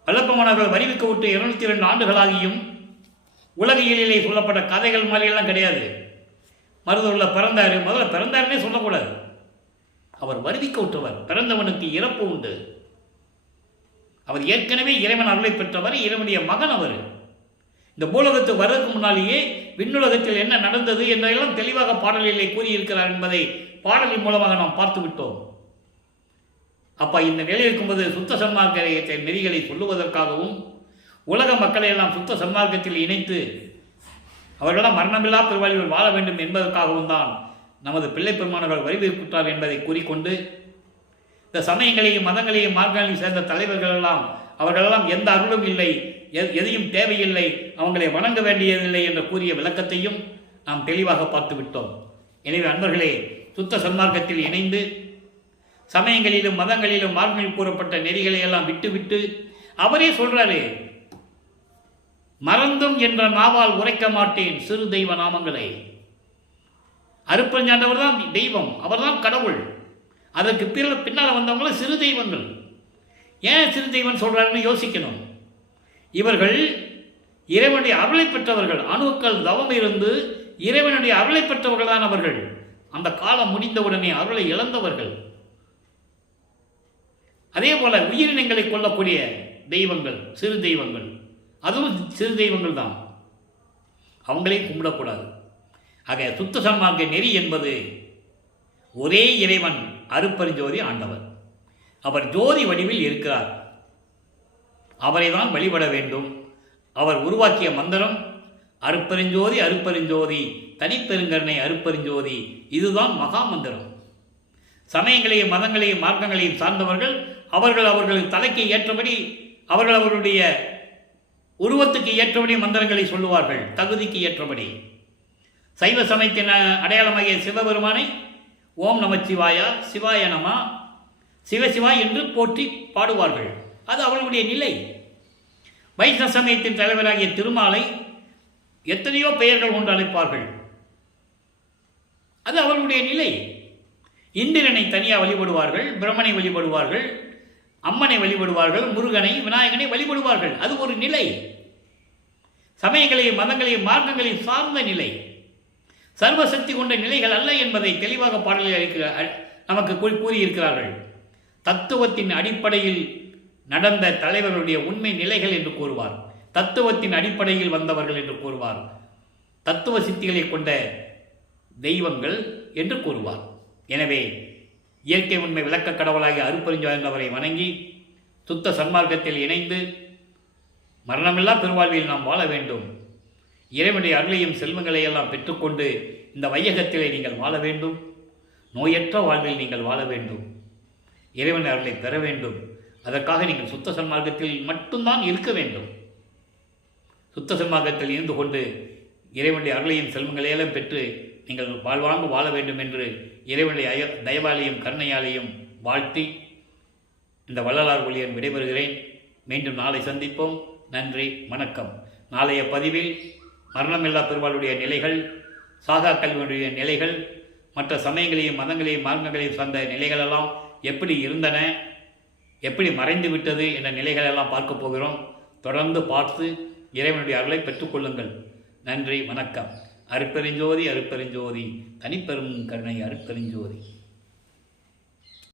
வல்லப்பமானவர்கள் வரிவிக்க விட்டு 202 ஆண்டுகளாகியும் உலகியலிலே சொல்லப்பட்ட கதைகள் மாதிரியெல்லாம் கிடையாது. மருதூரில் பிறந்தாரு, முதல்ல பிறந்தாருன்னே சொல்லக்கூடாது. அவர் வருவிக்க விட்டவர். பிறந்தவனுக்கு இறப்பு உண்டு. அவர் ஏற்கனவே இறைவன் அருளை பெற்றவர், இறைவனுடைய மகன். அவர் இந்த பூலோகத்து வர்றதுக்கு முன்னாலேயே விண்ணுலகத்தில் என்ன நடந்தது என்றெல்லாம் தெளிவாக பாடலிலே கூறியிருக்கிறார் என்பதை பாடலின் மூலமாக நாம் பார்த்து விட்டோம். அப்பா இந்த நிலையில் இருக்கும்போது சுத்த சன்மார்க்க நெறிகளை சொல்லுவதற்காகவும் உலக மக்களை எல்லாம் சுத்த சன்மார்க்கத்தில் இணைத்து அவர்களெல்லாம் மரணமில்லா பெருவாழ்வில் வாழ வேண்டும் என்பதற்காகவும் தான் நமது பிள்ளை பெருமானவர்கள் வரவேற்கிறார் என்பதை கூறிக்கொண்டு, இந்த சமயங்களையும் மதங்களையும் மார்க்கங்களையும் சேர்ந்த தலைவர்கள் எல்லாம் அவர்களெல்லாம் எந்த அருளும் இல்லை, எதையும் தேவையில்லை, அவங்களை வணங்க வேண்டியதில்லை என்ற கூறிய விளக்கத்தையும் நாம் தெளிவாக பார்த்து விட்டோம். எனவே அன்பர்களே, சுத்த சன்மார்க்கத்தில் இணைந்து சமயங்களிலும் மதங்களிலும் மார்க்கங்களில் கூறப்பட்ட நெறிகளை எல்லாம் விட்டுவிட்டு அவரே சொல்றாரு, மறந்தும் என்ற நாவால் உரைக்க மாட்டேன் சிறு தெய்வ நாமங்களை. அருப்பெருஞ்சாண்டவர் தான் தெய்வம், அவர்தான் கடவுள். அதற்கு பின்னால் வந்தவங்களும் சிறு தெய்வங்கள். ஏன் சிறு தெய்வம் சொல்றாருன்னு யோசிக்கணும். இவர்கள் இறைவனுடைய அருளை பெற்றவர்கள். அணுக்கள் தவம் இருந்து இறைவனுடைய அருளை பெற்றவர்கள் தான் அவர்கள். அந்த காலம் முடிந்தவுடனே அருளை இழந்தவர்கள். அதே போல உயிரினங்களை கொள்ளக்கூடிய தெய்வங்கள் சிறு தெய்வங்கள், அதுவும் சிறு தெய்வங்கள் தான். அவங்களையும் கும்பிடக்கூடாது. ஆக சுத்த சன்மார்க்க நெறி என்பது ஒரே இறைவன் அருப்பெருஞ்சோதி ஆண்டவர். அவர் ஜோதி வடிவில் இருக்கிறார். அவரை தான் வழிபட வேண்டும். அவர் உருவாக்கிய மந்திரம் அருப்பெருஞ்சோதி அருப்பெருஞ்சோதி தனிப்பெருங்கருணை அருப்பெருஞ்சோதி. இதுதான் மகா மந்திரம். சமயங்களையும் மதங்களையும் மார்க்கங்களையும் சார்ந்தவர்கள் அவர்கள் தலைக்கு ஏற்றபடி அவர்களுடைய உருவத்துக்கு ஏற்றபடி மந்திரங்களை சொல்லுவார்கள், தகுதிக்கு ஏற்றபடி. சைவ சமயத்தின் அடையாளமாகிய சிவபெருமானை ஓம் நமச்சிவாயா சிவாய நம சிவசிவா என்று போற்றி பாடுவார்கள். அது அவர்களுடைய நிலை. வைஷ்ணவ சமயத்தின் தலைவராகிய திருமாலை எத்தனையோ பெயர்கள் கொண்டு அழைப்பார்கள். அது அவர்களுடைய நிலை. இந்திரனை தனியாக வழிபடுவார்கள், பிரம்மனை வழிபடுவார்கள், அம்மனை வழிபடுவார்கள், முருகனை விநாயகனை வழிபடுவார்கள். அது ஒரு நிலை. சமயங்களையும் மதங்களையும் மார்க்கங்களையும் சார்ந்த நிலை, சர்வசக்தி கொண்ட நிலைகள் அல்ல என்பதை தெளிவாக பாடலில் நமக்கு கூறியிருக்கிறார்கள். தத்துவத்தின் அடிப்படையில் நடந்த தலைவர்களுடைய உண்மை நிலைகள் என்று கூறுவார். தத்துவத்தின் அடிப்படையில் வந்தவர்கள் என்று கூறுவார். தத்துவ சித்திகளை கொண்ட தெய்வங்கள் என்று கூறுவார். எனவே இயற்கை உண்மை விளக்க கடவுளாகிய அருப்பெருஞ்சோதியாண்டவரை வணங்கி சுத்த சன்மார்க்கத்தில் இணைந்து மரணமில்லா பெருவாழ்வில் நாம் வாழ வேண்டும். இறைவனுடைய அருளையும் செல்வங்களை எல்லாம் பெற்றுக்கொண்டு இந்த வையகத்திலே நீங்கள் வாழ வேண்டும். நோயற்ற வாழ்வில் நீங்கள் வாழ வேண்டும். இறைவன் அருளை பெற வேண்டும். அதற்காக நீங்கள் சுத்த சன்மார்க்கத்தில் மட்டும்தான் இருக்க வேண்டும். சுத்த சன்மார்க்கத்தில் இருந்து கொண்டு இறைவனுடைய அருளையும் செல்வங்களையெல்லாம் பெற்று நீங்கள் வாழ்வாங்கு வாழ வேண்டும் என்று இறைவனுடைய தயவாலையும் கருணையாலையும் வாழ்த்தி இந்த வள்ளலார் ஒளியன் விடைபெறுகிறேன். மீண்டும் நாளை சந்திப்போம். நன்றி, வணக்கம். நாளைய பதிவில் மரணமில்லா பெருவாளுடைய நிலைகள், சாகா கல்வியுடைய நிலைகள், மற்ற சமயங்களையும் மதங்களையும் மார்க்கங்களையும் சார்ந்த நிலைகளெல்லாம் எப்படி இருந்தன, எப்படி மறைந்து விட்டது என்ற நிலைகளெல்லாம் பார்க்க போகிறோம். தொடர்ந்து பார்த்து இறைவனுடைய அருளை பெற்றுக்கொள்ளுங்கள். நன்றி, வணக்கம். அருட்பெருஞ்சோதி, அருட்பெருஞ்சோதி, தனிப்பெரும் கருணை அருட்பெருஞ்சோதி.